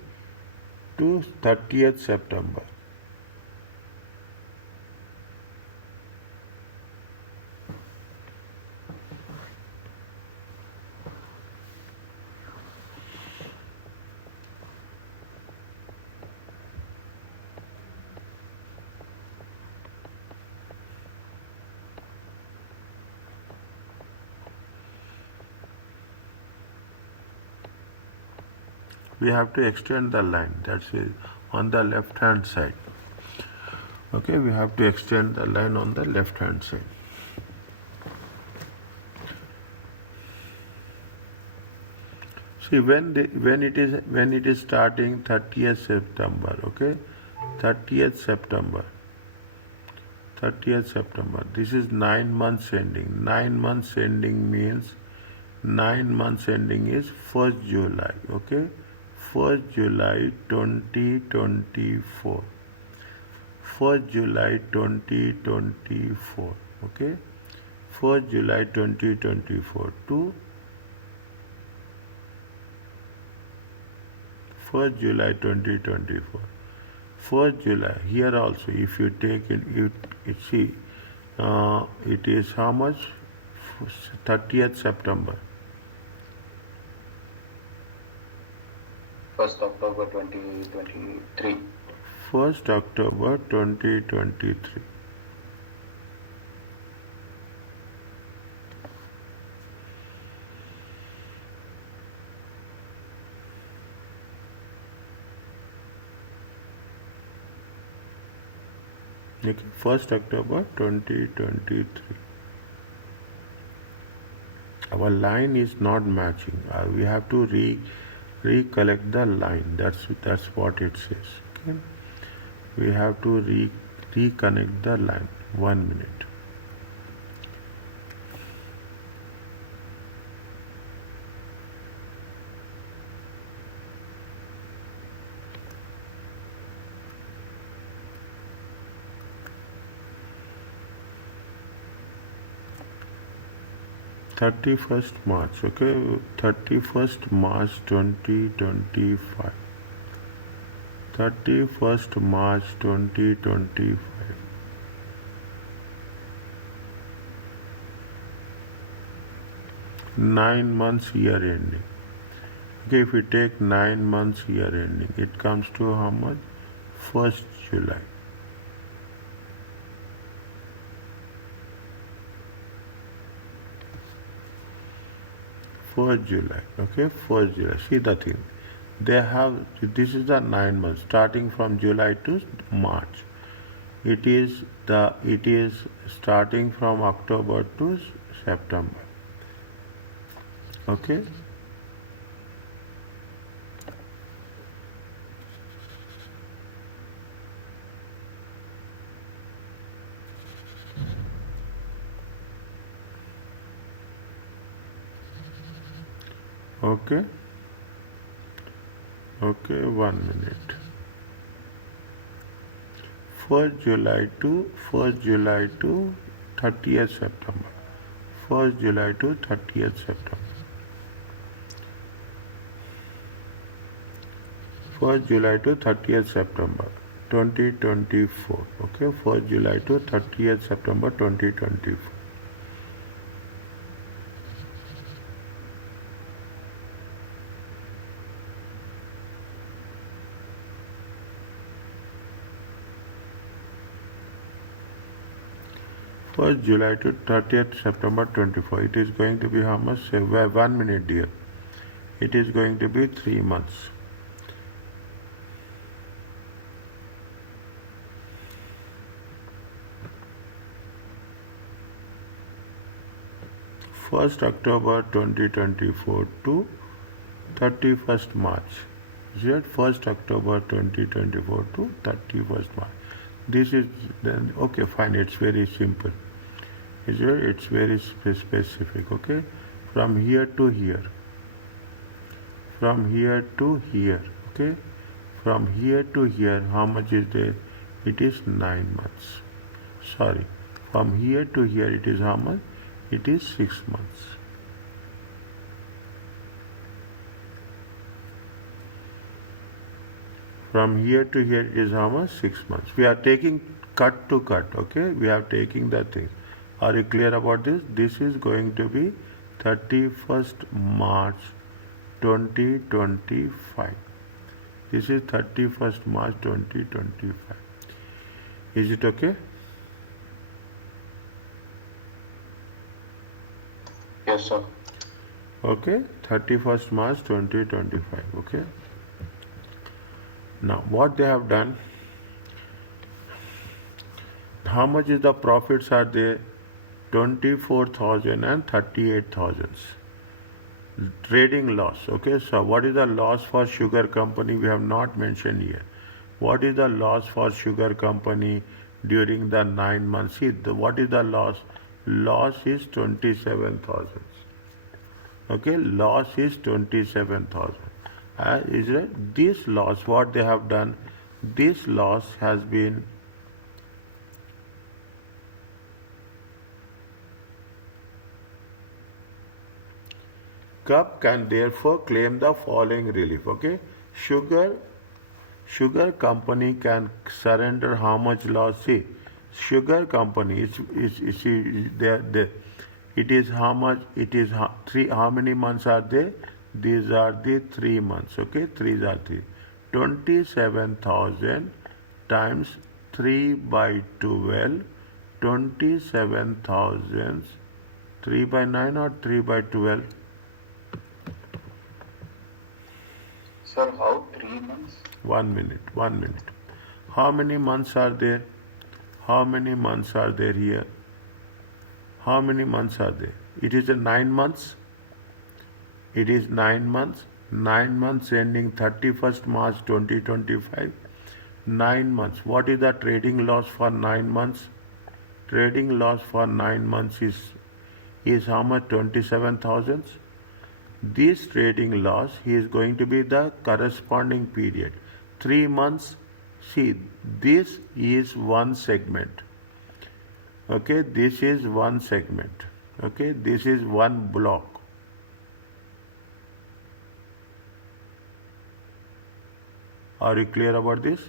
to 30th September. We have to extend the line, that's it, on the left hand side. Okay, we have to extend the line on the left hand side. See, when it is starting 30th September, okay, 30th September. This is 9 months ending. 9 months ending means 9 months ending is 1st July, okay, 1st July 2024. 1st July 2024, okay, 1st July 2024 to 1st July 2024. 1st July, here also, if you take it, see, it is how much? 30th September. 1st October 2023. 1st October 2023. Okay, 1st October 2023. Our line is not matching. We have to recollect the line. That's what it says. Okay, we have to reconnect the line. 1 minute. March, okay, 31st March 2025. 31st March 2025. Nine months year ending. Okay, if we take 9 months year ending, it comes to how much? 1st July. 1st July, okay, 1st July. See the thing. They have, this is the 9 months starting from July to March. It is starting from October to September. Okay. Okay. Okay. 1 minute. 1st July to 30th September. 1st July to 30th September. 1st July to 30th September 2024. Okay, 1st July to 30th September 2024. First July to 30th September 24. It is going to be how much? Say 1 minute, dear. It is going to be 3 months. First October 2024 to 31st March. Is it 1st October 2024 to 31st March? This is then okay, fine. It's very simple. Is it? It's very specific. Okay, from here to here. From here to here. Okay, from here to here. How much is there? It is 9 months. Sorry, from here to here. It is how much? It is 6 months. From here to here is how much? 6 months. We are taking cut to cut, okay? We are taking the thing. Are you clear about this? This is going to be 31st March 2025. This is 31st March 2025. Is it okay? Yes, sir. Okay, 31st March 2025, okay? Now, what they have done, how much is the profits are there? 24,000 and 38,000. Trading loss, okay? So, what is the loss for sugar company? We have not mentioned here. What is the loss for sugar company during the 9 months? See, what is the loss? Loss is 27,000. Okay, loss is 27,000. Is it? This loss, what they have done, this loss has been CUP can therefore claim the following relief. Okay, sugar company can surrender how much loss? See, sugar company is there. It is how much? It is three. How many months are there? These are the 3 months. Okay, 3 are 3. 27,000 times 3 by 12. 27,000 3 by 9 or 3 by 12? Sir, how 3 months? 1 minute, 1 minute. How many months are there? How many months are there here? How many months are there? It is a 9 months. It is 9 months. 9 months ending 31st March 2025. 9 months. What is the trading loss for 9 months? Trading loss for 9 months is how much? 27,000. This trading loss is going to be the corresponding period. 3 months. See, this is one segment. Okay, this is one segment. Okay, this is one block. Are you clear about this?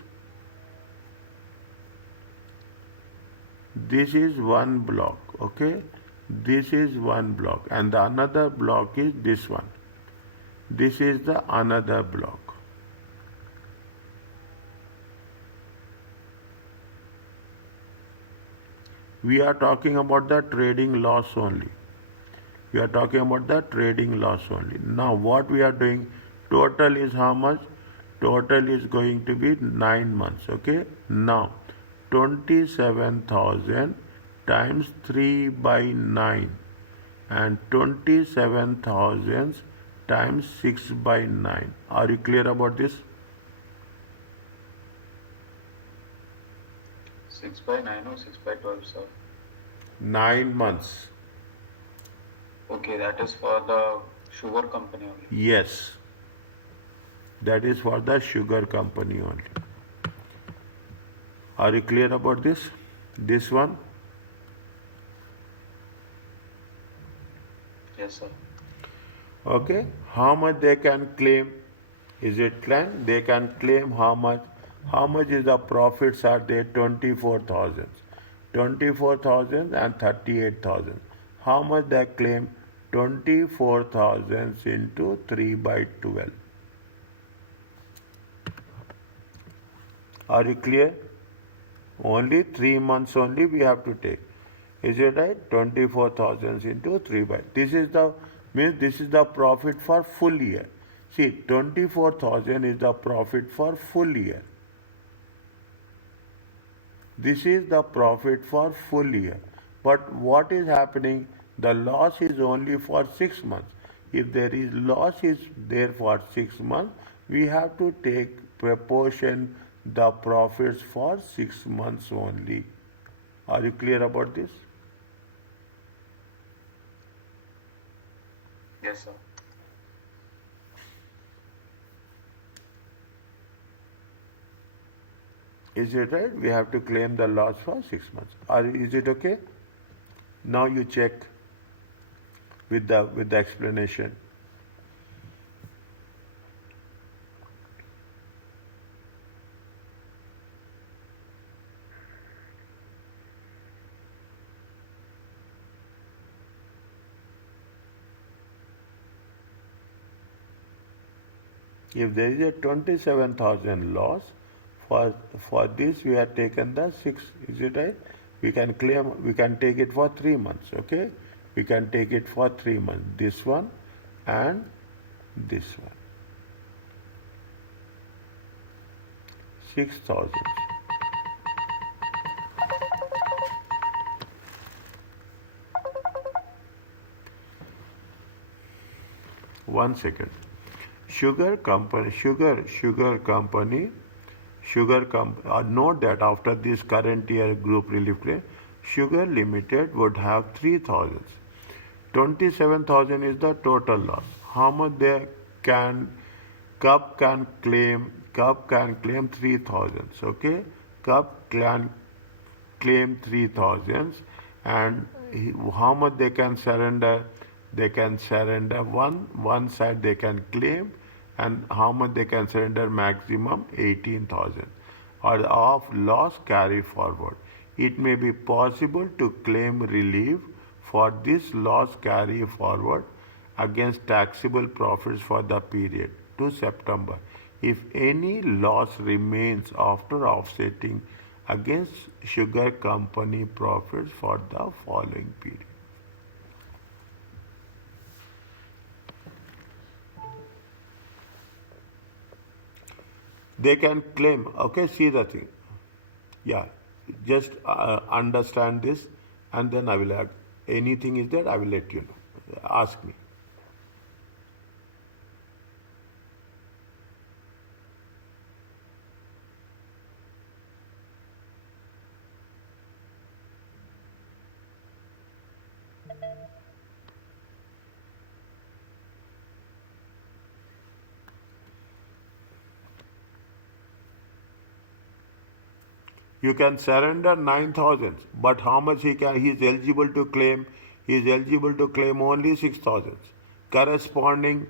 This is one block. Okay, this is one block, and the another block is this one. This is the another block. We are talking about the trading loss only. We are talking about the trading loss only. Now what we are doing, total is how much? Total is going to be 9 months. Okay. Now 27,000 times 3 by 9 and 27,000 times 6 by 9. Are you clear about this? 6 by 9 or 6 by 12, sir? 9 months. Okay, that is for the sugar company only. Yes. That is for the sugar company only. Are you clear about this? This one? Yes, sir. Okay. How much they can claim? Is it claim? They can claim how much? How much is the profits are there? 24,000. 24,000 and 38,000. How much they claim? 24,000 into 3 by 12. Are you clear? Only 3 months only we have to take. Is it right? 24,000 into 3 by. This is the profit for full year. See, 24,000 is the profit for full year. This is the profit for full year. But what is happening? The loss is only for 6 months. If there is loss is there for 6 months, we have to take proportion the profits for 6 months only. Are you clear about this? Yes, sir. Is it right? We have to claim the loss for 6 months. Is it okay? Now you check with the explanation. If there is a 27,000 loss, for this we have taken the 6, is it right? We can take it for 3 months, okay? We can take it for 3 months, this one and this one. 6,000. One second. Sugar company, note that after this current year group relief claim, Sugar Limited would have 3,000. 27,000 is the total loss. How much they can, Cup can claim 3,000. Okay, Cup can claim 3,000, and how much they can surrender? They can surrender one side they can claim, and how much they can surrender? Maximum 18,000 or of loss carry forward. It may be possible to claim relief for this loss carry forward against taxable profits for the period to September if any loss remains after offsetting against sugar company profits for the following period. They can claim, okay, see the thing. Yeah, just understand this, and then I will, anything is there, I will let you know. Ask me. You can surrender 9,000, but how much he is eligible to claim? He is eligible to claim only 6,000. Corresponding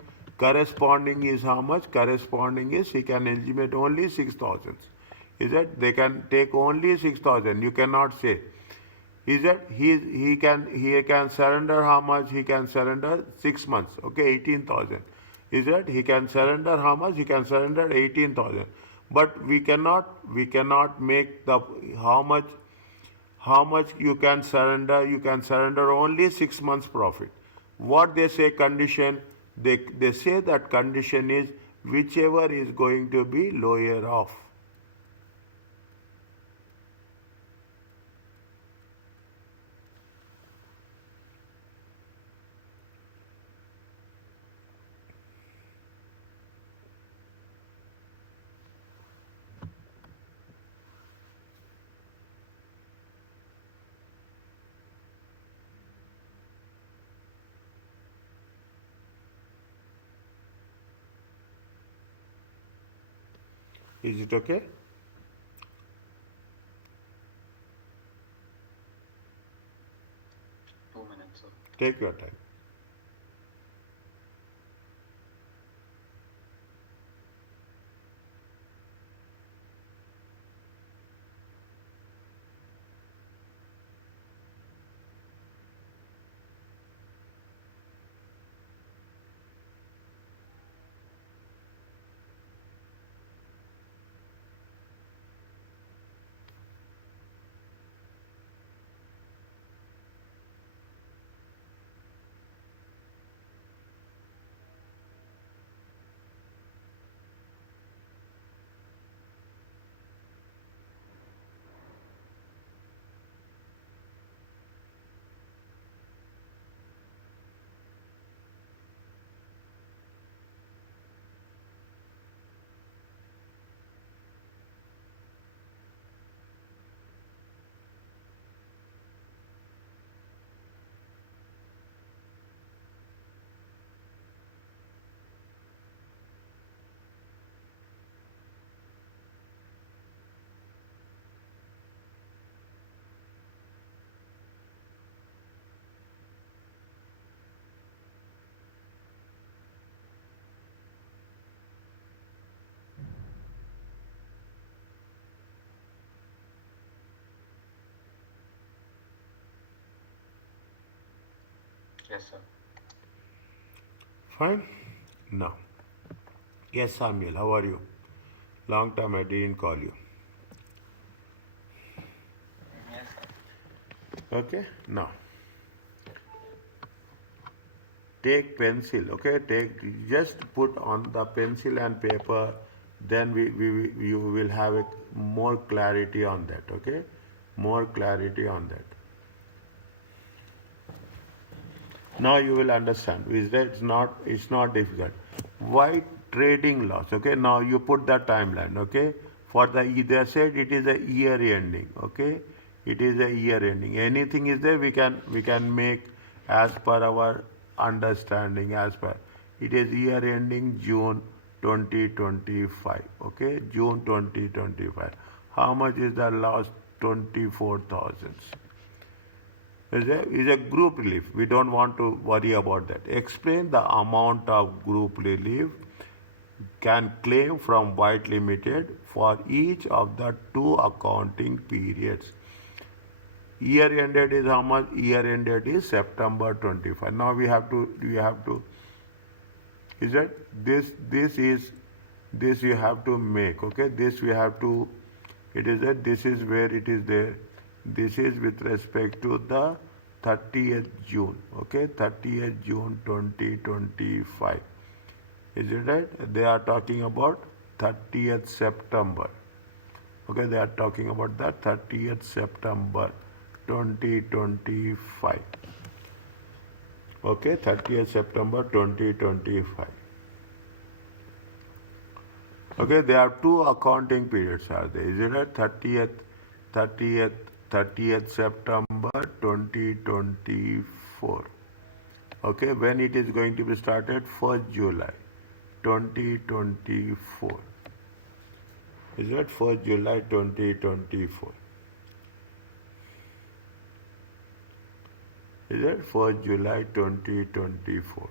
is how much? Corresponding is he can eliminate only 6,000. Is that they can take only 6,000? You cannot say. Is that he can surrender how much? He can surrender 6 months. Okay, 18,000. Is that he can surrender how much? He can surrender 18,000. But we cannot make the how much you can surrender. You can surrender only 6 months profit. What they say condition? They say that condition is whichever is going to be lower of. Is it okay? 2 minutes, sir. Take your time. Yes, sir. Fine? Now. Yes, Samuel, how are you? Long time I didn't call you. Yes, sir. Okay? Now. Take pencil, okay? Just put on the pencil and paper, then you will have more clarity on that, okay? More clarity on that. Now you will understand. Is that it's not difficult. Why trading loss? Okay. Now you put the timeline. Okay. For they said it is a year ending. Okay. It is a year ending. Anything is there we can make as per our understanding as per. It is year ending June 2025. Okay. June 2025. How much is the loss? 24,000 is a group relief. We don't want to worry about that. Explain the amount of group relief can claim from White Limited for each of the two accounting periods. Year ended is how much? Year ended is September 25. Now we have to is that this you have to make, okay? This we have to, it is that this is where it is there. This is with respect to the 30th June, okay? 30th June 2025. Is it right? They are talking about 30th September. Okay, they are talking about the 30th September 2025. Okay, 30th September 2025. Okay, there are two accounting periods, are there? Is it right? 30th September 2024. Okay, when it is going to be started? 1st July 2024. Is it 1st July 2024? Is it 1st July 2024?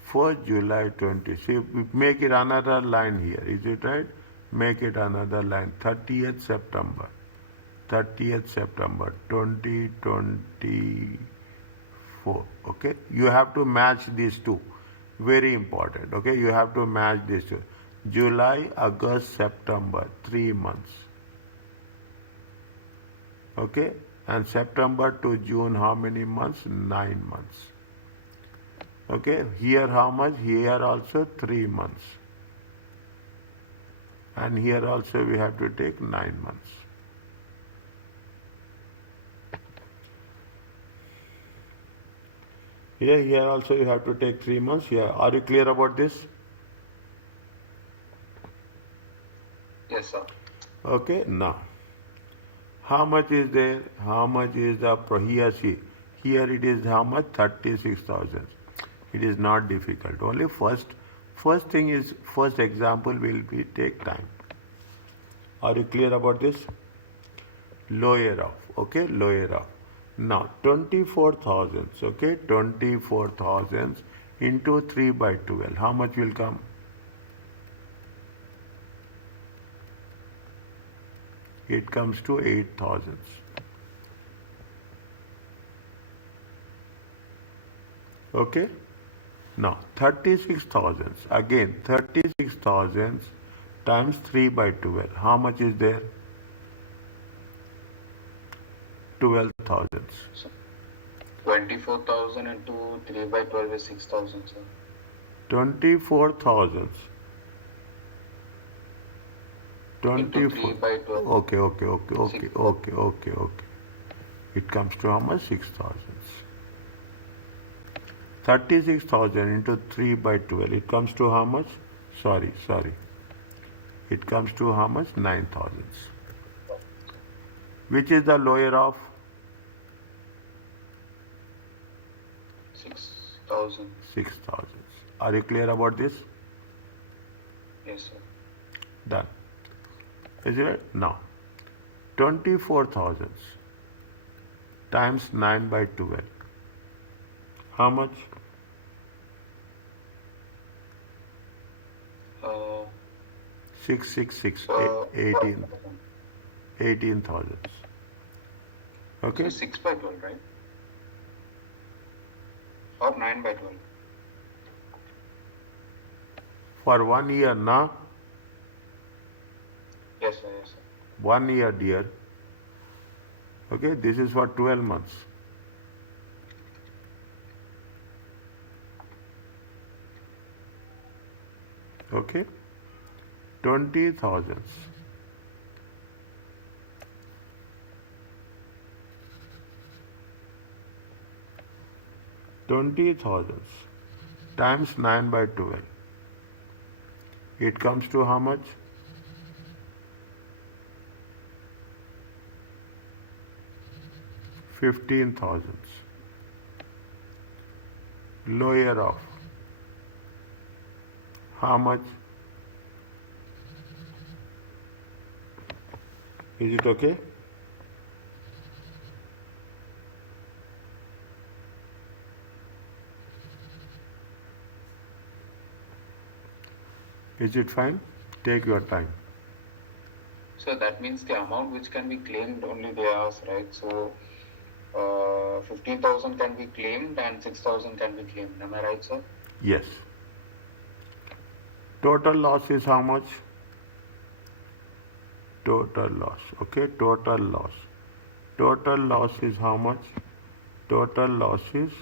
For July 20. See, make it another line here. Is it right? Make it another line. 30th September. 30th September 2024. Okay. You have to match these two. Very important. Okay. You have to match these two. July, August, September. 3 months. Okay, and September to June, how many months? 9 months. Okay, here how much? Here also 3 months. And here also we have to take 9 months. Here also you have to take 3 months. Here, are you clear about this? Yes, sir. Okay, now, how much is there? How much is the here? See, here it is how much? 36,000. It is not difficult. Only first thing is, first example will be take time. Are you clear about this? Lower off, okay, lower off. Now, 24,000, okay, 24,000 into 3 by 12. How much will come? It comes to 8,000. Okay? Now, 36,000. Again, 36,000 times 3 by 12. How much is there? 12,000. So 24,000 into 3 by 12 is 6,000, sir. 24,000. Into 3 by 12. Okay. It comes to how much? 6,000. 36,000 into 3 by 12. It comes to how much? Sorry. It comes to how much? 9,000. Which is the lower of? 6,000. 6,000. Are you clear about this? Yes, sir. Done. Is it? Now, 24,000 times 9 by 12. How much? 666, 18,000. Okay? So 6 by 12, right? Or 9 by 12? For 1 year, na? Yes, sir. 1 year, dear. Okay, this is for 12 months. Okay, 20,000. 20,000 times 9 by 12. It comes to how much? 15,000. Lower of how much? Is it okay? Is it fine? Take your time. So that means the amount which can be claimed only they ask, right? So 15,000 can be claimed and 6,000 can be claimed. Am I right, sir? Yes. Total loss is how much? Total loss. Okay, total loss. Total loss is how much? Total loss is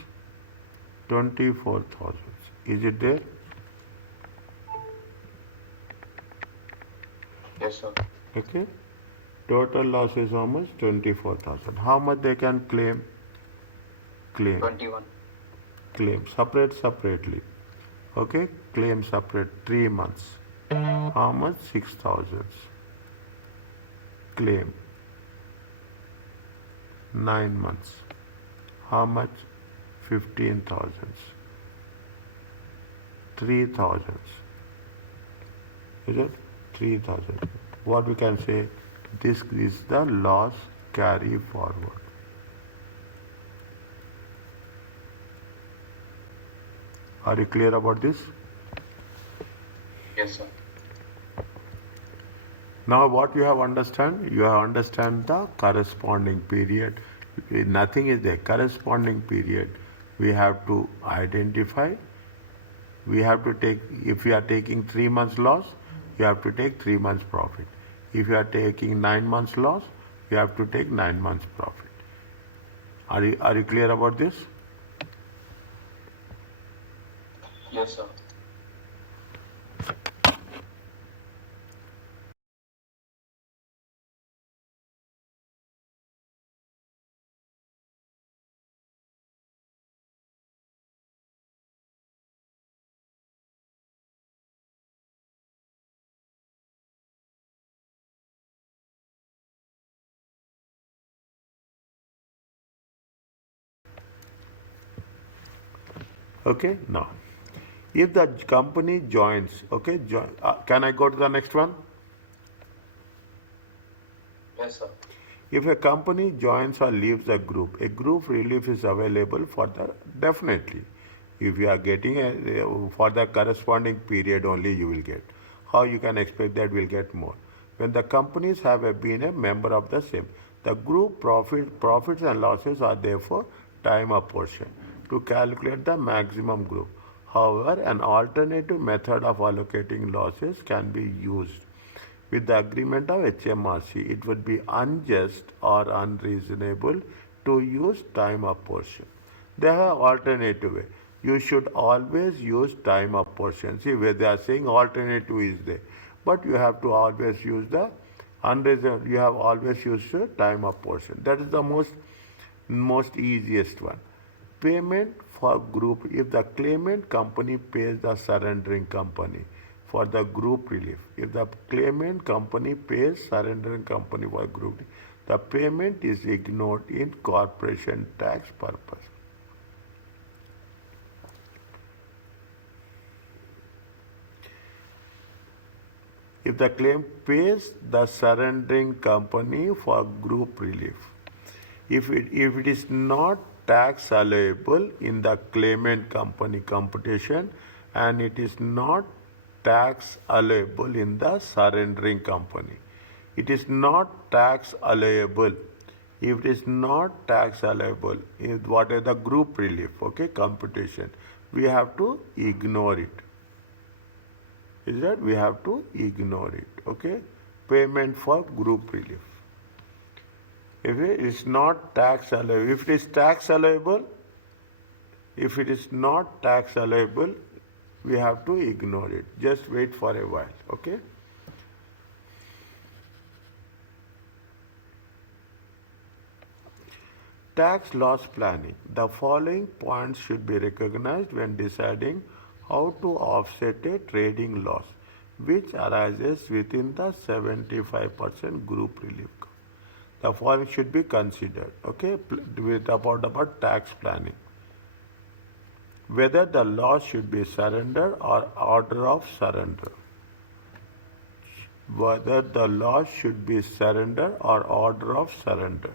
24,000. Is it there? Yes, sir. Okay. Total loss is how much? 24,000. How much they can claim? Claim. 21. Claim. Separately. Okay. Claim separate. 3 months. How much? 6,000. Claim. 9 months. How much? 15,000. 3,000. Is it? 3,000. What we can say? This is the loss carry forward. Are you clear about this? Yes, sir. Now what you have understand? You have understand the corresponding period. Nothing is there. Corresponding period. We have to identify. We have to take, if you are taking 3 months loss, you have to take 3 months profit. If you are taking 9 months loss, You have to take 9 months profit. Are you clear about this? Yes, sir. Okay, now if the company joins, okay, can I go to the next one? Yes, sir. If a company joins or leaves a group relief is available for the definitely. If you are getting for the corresponding period only, you will get. How you can expect that we'll get more? When the companies have been a member of the same, the group profits and losses are therefore time apportioned to calculate the maximum group. However, an alternative method of allocating losses can be used. With the agreement of HMRC, it would be unjust or unreasonable to use time apportion. They have alternative way. You should always use time apportion. See where they are saying alternative is there, but you have to always use the unreasonable. You have always used the time apportion. That is the most easiest one. Payment for group, if the claimant company pays the surrendering company for the group relief, if the claimant company pays surrendering company for group relief, the payment is ignored in corporation tax purpose. If the claim pays the surrendering company for group relief, if it is not tax allowable in the claimant company computation and it is not tax allowable in the surrendering company. It is not tax allowable. If it is not tax allowable, what is the group relief, okay, computation, we have to ignore it. Is that we have to ignore it, okay? Payment for group relief. If it is not tax allowable, if it is tax allowable, if it is not tax allowable, we have to ignore it. Just wait for a while, okay? Tax loss planning. The following points should be recognized when deciding how to offset a trading loss which arises within the 75% group relief. The following should be considered, okay, with about tax planning. Whether the loss should be surrender or order of surrender. Whether the loss should be surrender or order of surrender.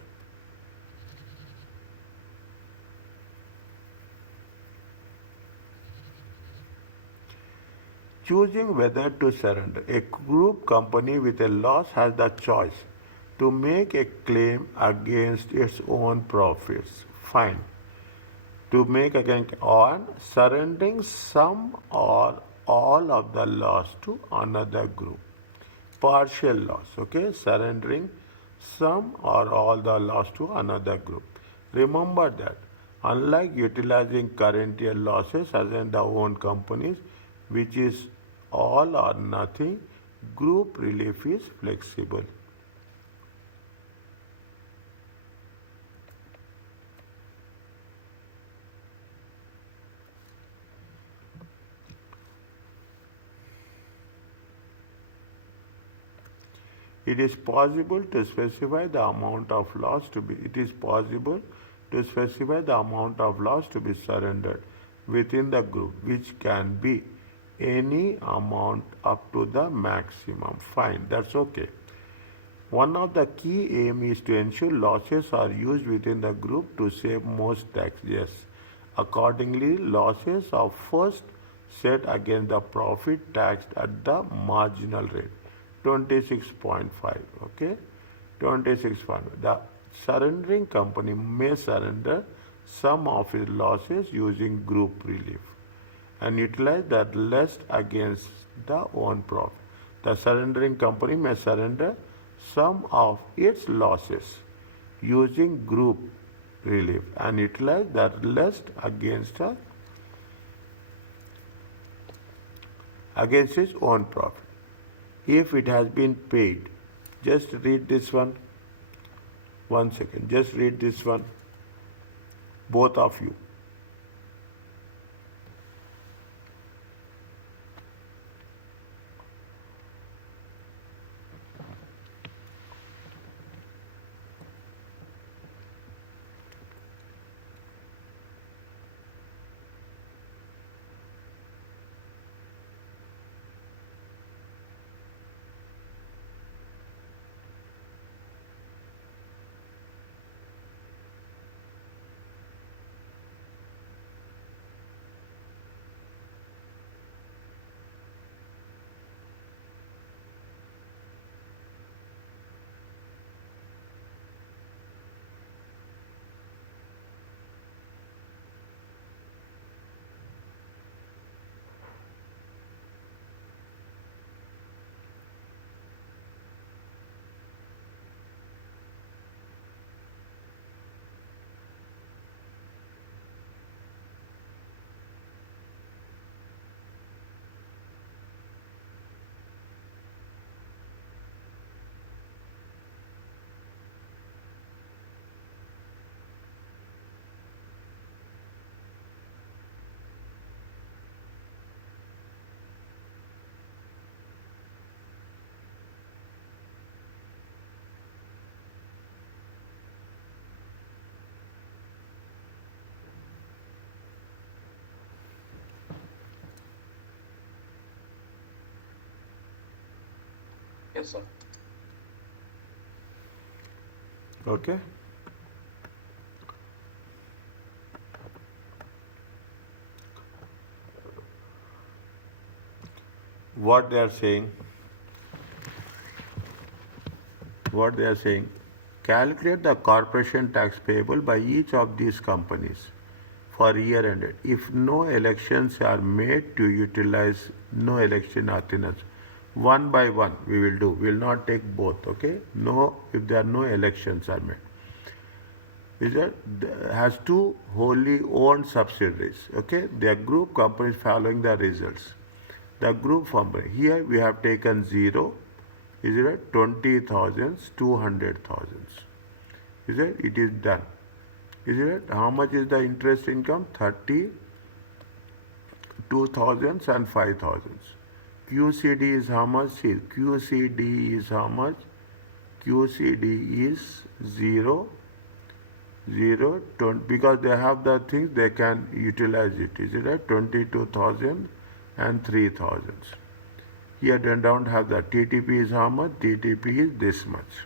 Choosing whether to surrender. A group company with a loss has the choice to make a claim against its own profits. Fine. To make again on surrendering some or all of the loss to another group. Partial loss, okay? Surrendering some or all the loss to another group. Remember that unlike utilizing current year losses as in the own companies, which is all or nothing, group relief is flexible. It is possible to specify the amount of loss to be surrendered within the group, which can be any amount up to the maximum. Fine, that's okay. One of the key aim is to ensure losses are used within the group to save most tax. Yes. Accordingly, losses are first set against the profit taxed at the marginal rate, 26.5. Okay, 26.5. The surrendering company may surrender some of its losses using group relief and utilize that less against the own profit. The surrendering company may surrender sum of its losses using group relief and utilize the rest against its own profit. If it has been paid, just read this one. 1 second, just read this one, both of you. Yes, sir. Okay. What they are saying, calculate the corporation tax payable by each of these companies for year ended. If no elections are made to utilize no election Athenas, one by one we will do. We will not take both. Okay. No, if there are no elections are made. Is that has two wholly owned subsidiaries. Okay. They are group companies following the results. The group company here we have taken 0. Is it 20,000, 200,000? Is it? It is done. Is it? How much is the interest income? 32,000 and 5,000. QCD is how much? See, QCD is how much? QCD is 0, 0, 20, because they have the things they can utilize it. Is it right? 22,000 and 3,000. Here they don't have the TTP is how much? TTP is this much.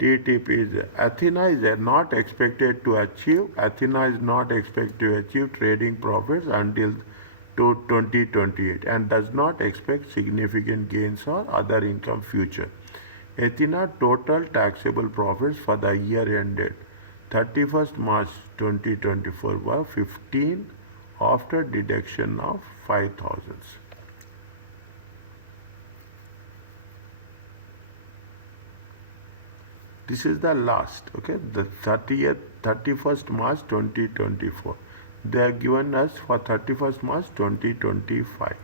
TTP is Athena is not expected to achieve. Athena is not expected to achieve trading profits until to 2028 and does not expect significant gains or other income future. Athena total taxable profits for the year ended 31st March 2024 were 15 after deduction of 5,000. This is the last, okay, the 31st March 2024. They are given us for 31st March 2025.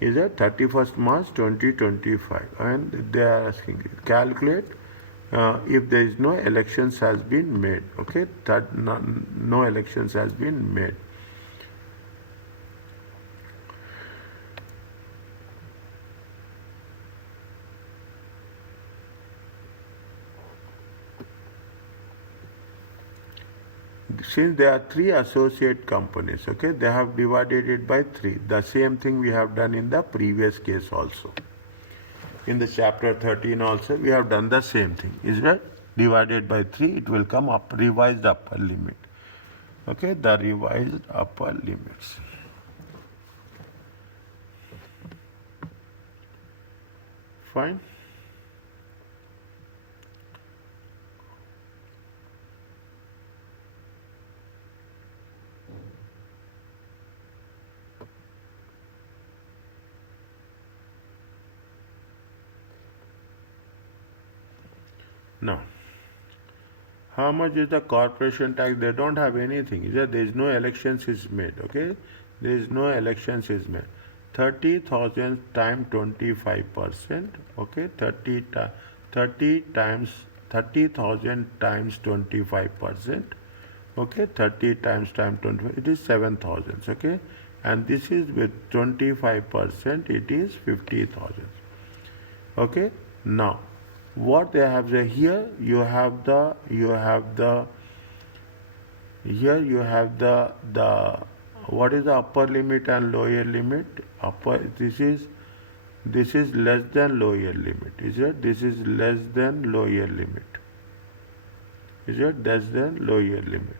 Is it 31st March 2025? And they are asking, calculate if there is no elections has been made, okay, that no elections has been made. Since there are 3 associate companies, okay, they have divided it by 3. The same thing we have done in the previous case also. In the chapter 13 also, we have done the same thing. Is that divided by 3, it will come up, revised upper limit. Okay, the revised upper limits. Fine. Now, how much is the corporation tax? They don't have anything. There is no elections is made. Okay, there is no elections is made. 30,000 times 25%. Okay, 30 times 30,000 times 25%. Okay, 30 times 25. It is 7,000. Okay, and this is with 25%. It is 50,000. Okay, now what they have there, here you have the here you have the what is the upper limit and lower limit. Upper, this is less than lower limit, is it? This is less than lower limit, is it? Less than lower limit.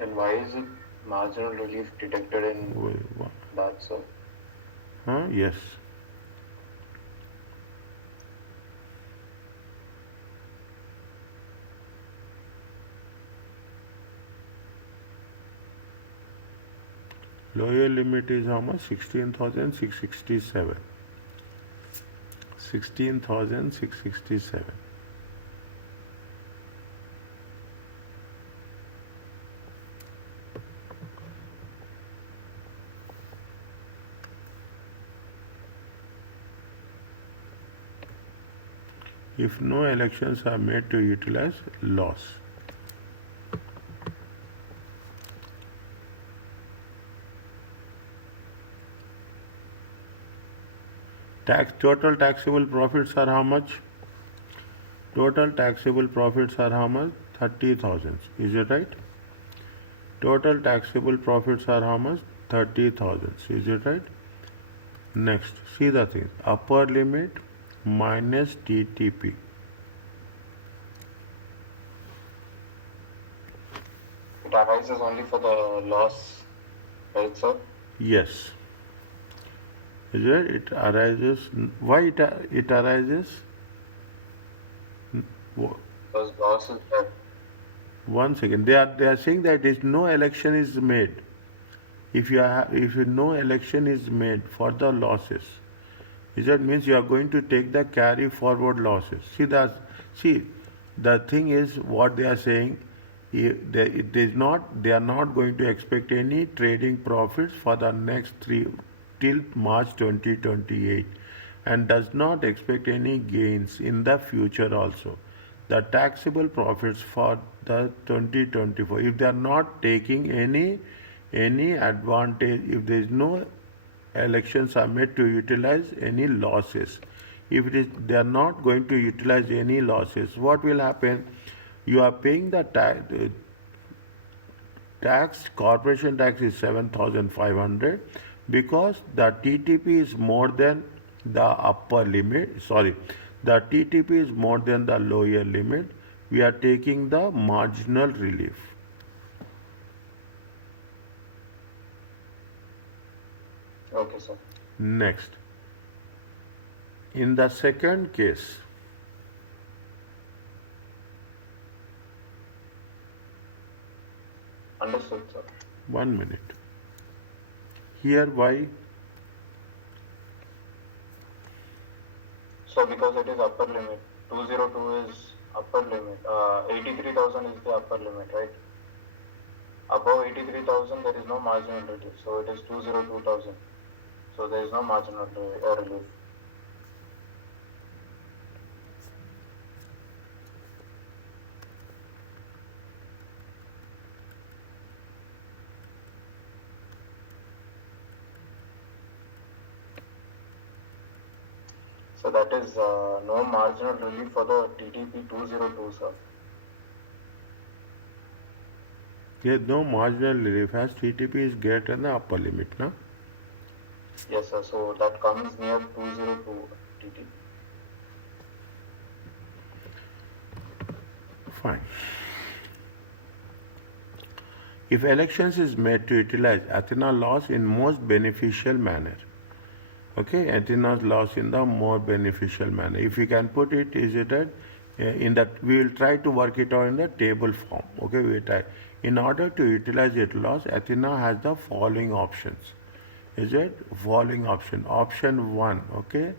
And why is it marginal relief detected in that, sir? Yes. Lower limit is how much? 16,667. 16,667. If no elections are made to utilize loss. Total taxable profits are how much? Total taxable profits are how much? 30,000. Is it right? Total taxable profits are how much? 30,000. Is it right? Next, see the thing. Upper limit minus TTP. It arises only for the loss, right, sir? Yes. Is it? It arises. Why it arises? Because loss is there. One second. They are saying that no election is made. If no election is made for the losses, that means you are going to take the carry forward losses. See, the thing is what they are saying. They are not going to expect any trading profits for the next till March 2028, and does not expect any gains in the future also. The taxable profits for the 2024, if they are not taking any advantage, if there is no elections are made to utilize any losses, if they are not going to utilize any losses, what will happen? You are paying the tax, corporation tax is 7,500, because the TTP is more than the upper limit. Sorry, the TTP is more than the lower limit. We are taking the marginal relief. Okay, sir. Next, in the second case, Understood, sir. 1 minute. Here, why? So because it is upper limit, 202 is upper limit, 83,000 is the upper limit, right? Above 83,000 there is no marginal relief, so it is 202,000. So there is no marginal relief. So that is no marginal relief for the TTP 202, sir. There is no marginal relief as TTP is greater than the upper limit, no? Yes, sir. So that comes near 202 TTP. Fine. If elections is made to utilize Athena laws in most beneficial manner, okay, Athena's laws in the more beneficial manner. If we can put it, is it right? In that, we will try to work it out in the table form. Okay, we try. In order to utilize its loss, Athena has the following options. Is it following option? Option 1, okay?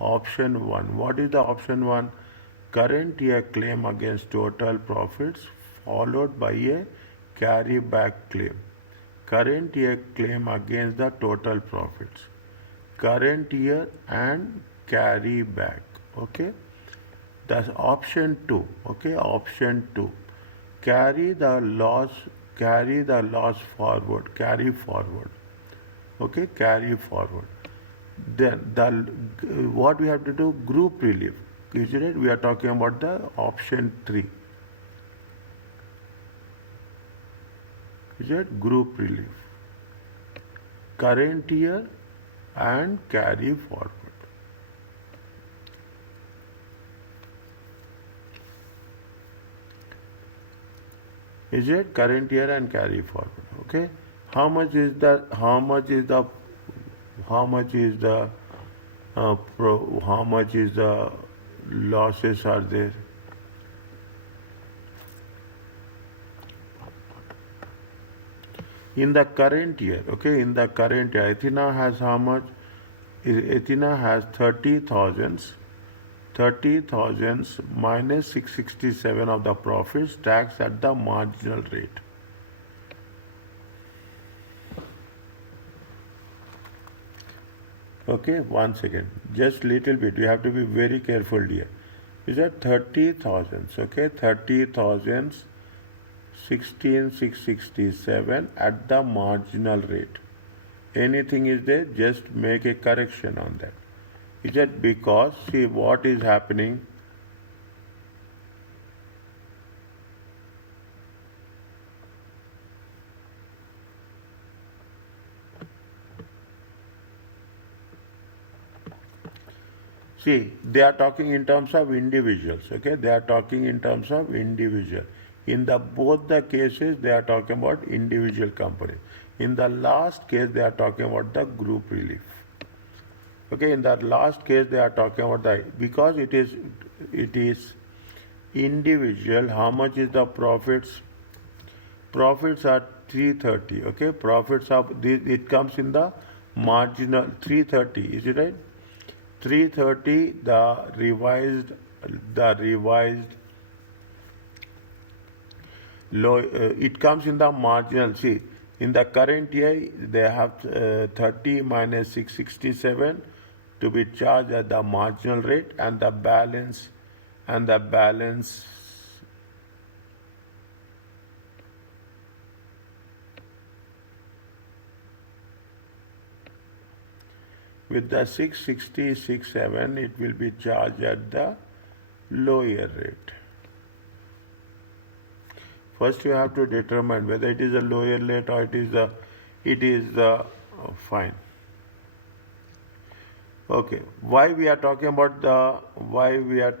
Option 1. What is the option 1? Current year claim against total profits followed by a carryback claim. Current year claim against the total profits. Current year and carryback, okay? That's option 2, okay? Option 2. Carry the loss, carry the loss forward, carry forward, okay? Carry forward. Then what we have to do, group relief. Is it? We are talking about the option 3. Is it? Group relief. Current year and carry forward. Is it? Current year and carry forward. Okay. How much is the how much is the how much is the how much is the losses are there? In the current year, okay, in the current year, Athena has how much? Athena has 30,000 minus 667 of the profits tax at the marginal rate. Okay, 1 second. Just little bit. You have to be very careful here. Is that 30,000? Okay, 30,000 16,667 at the marginal rate. Anything is there, just make a correction on that. Is that because, see what is happening? See, they are talking in terms of individuals, okay? They are talking in terms of individual. In the both the cases, they are talking about individual company. In the last case, they are talking about the group relief. Okay, in that last case, they are talking about the, because it is individual. How much is the profits? Profits are 330. Okay, profits are, it comes in the marginal 330. Is it right? 330. The revised low. It comes in the marginal. See, in the current year, they have 30 minus 667 to be charged at the marginal rate, and the balance with the 667, it will be charged at the lower rate. First, you have to determine whether it is a lower rate or it is the fine. Okay, why we are talking about why we are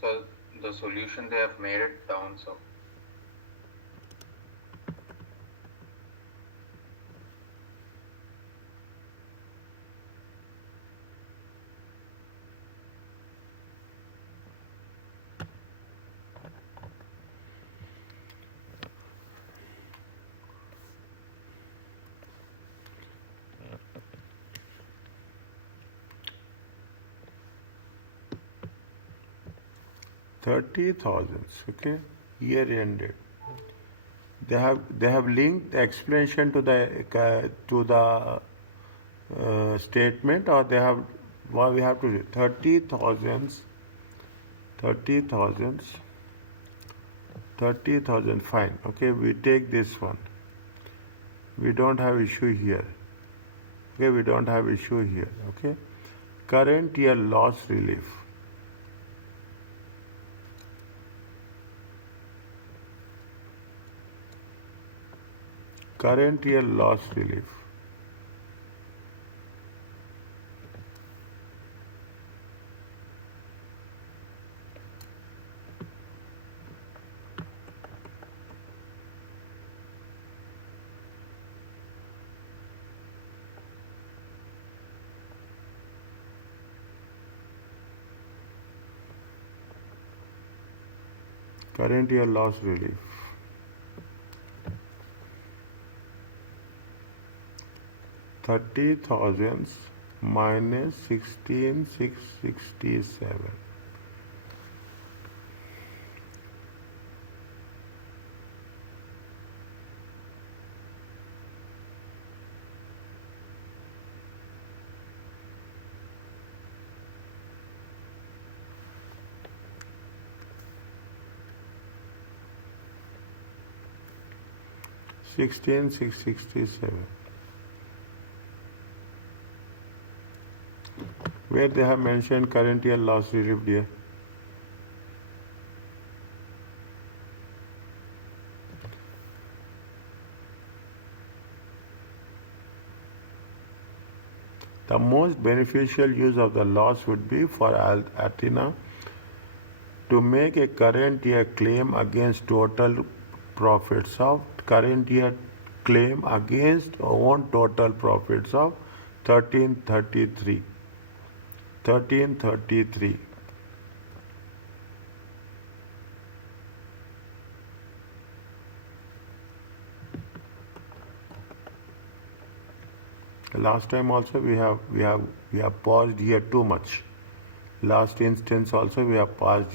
So the solution, they have made it down, so 30,000, okay, year ended. They have linked the explanation to the statement, or they have, what we have to do, 30,000, 30,000, fine, okay, we take this one. We don't have issue here. Okay, we don't have issue here, okay. Current year loss relief. Current year loss relief. Current year loss relief. 30,000 minus 16,667. Where they have mentioned current year loss relief, dear? The most beneficial use of the loss would be for Athena to make a current year claim against total profits of current year claim against own total profits of 1333. Last time also we have paused here too much. Last instance also we have paused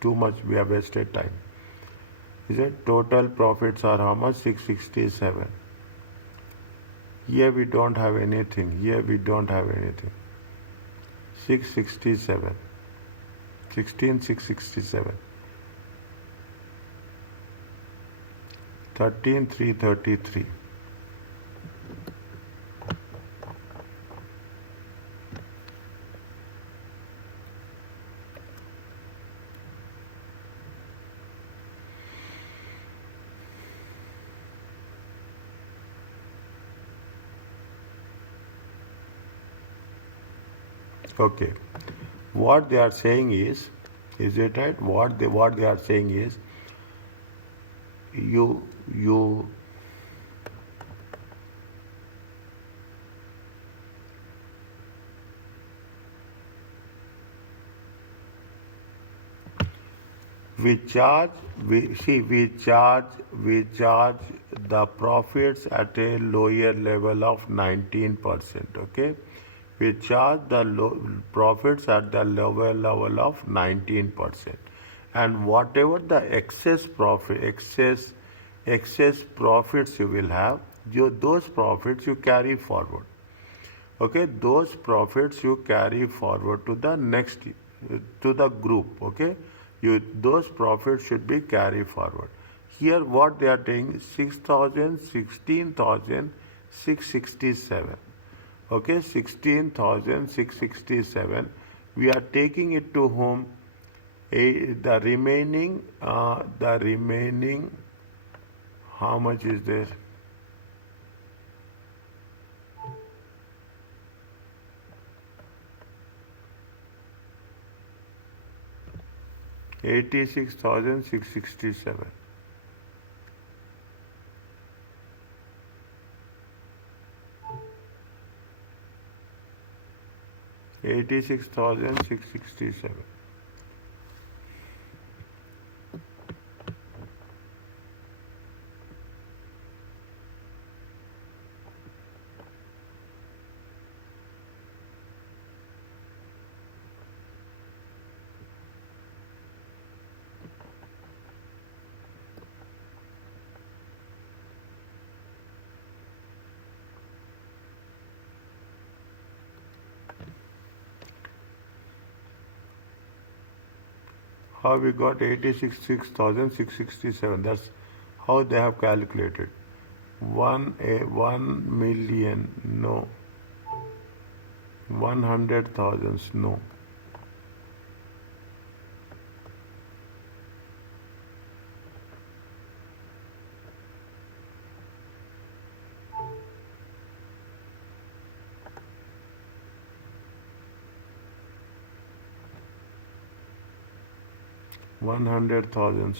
too much. We have wasted time. Is it total profits are how much? 667. Here we don't have anything. 667. 16,667. 13,333. Okay. What they are saying is it right? What they are saying is, you 'We charge the profits at a lower level of 19%. Okay, we charge the profits at the lower level of 19%, and whatever the excess profits you will have, those profits you carry forward. Okay, those profits you carry forward to the next, to the group. Okay, those profits should be carried forward. Here what they are taking, 6,000, 16,667. Okay, 16,667. We are taking it to whom? The remaining, how much is there? 86,667. 86,667. How we got 86,667? That's how they have calculated. 1 million, no. 100,000, no. $100,000.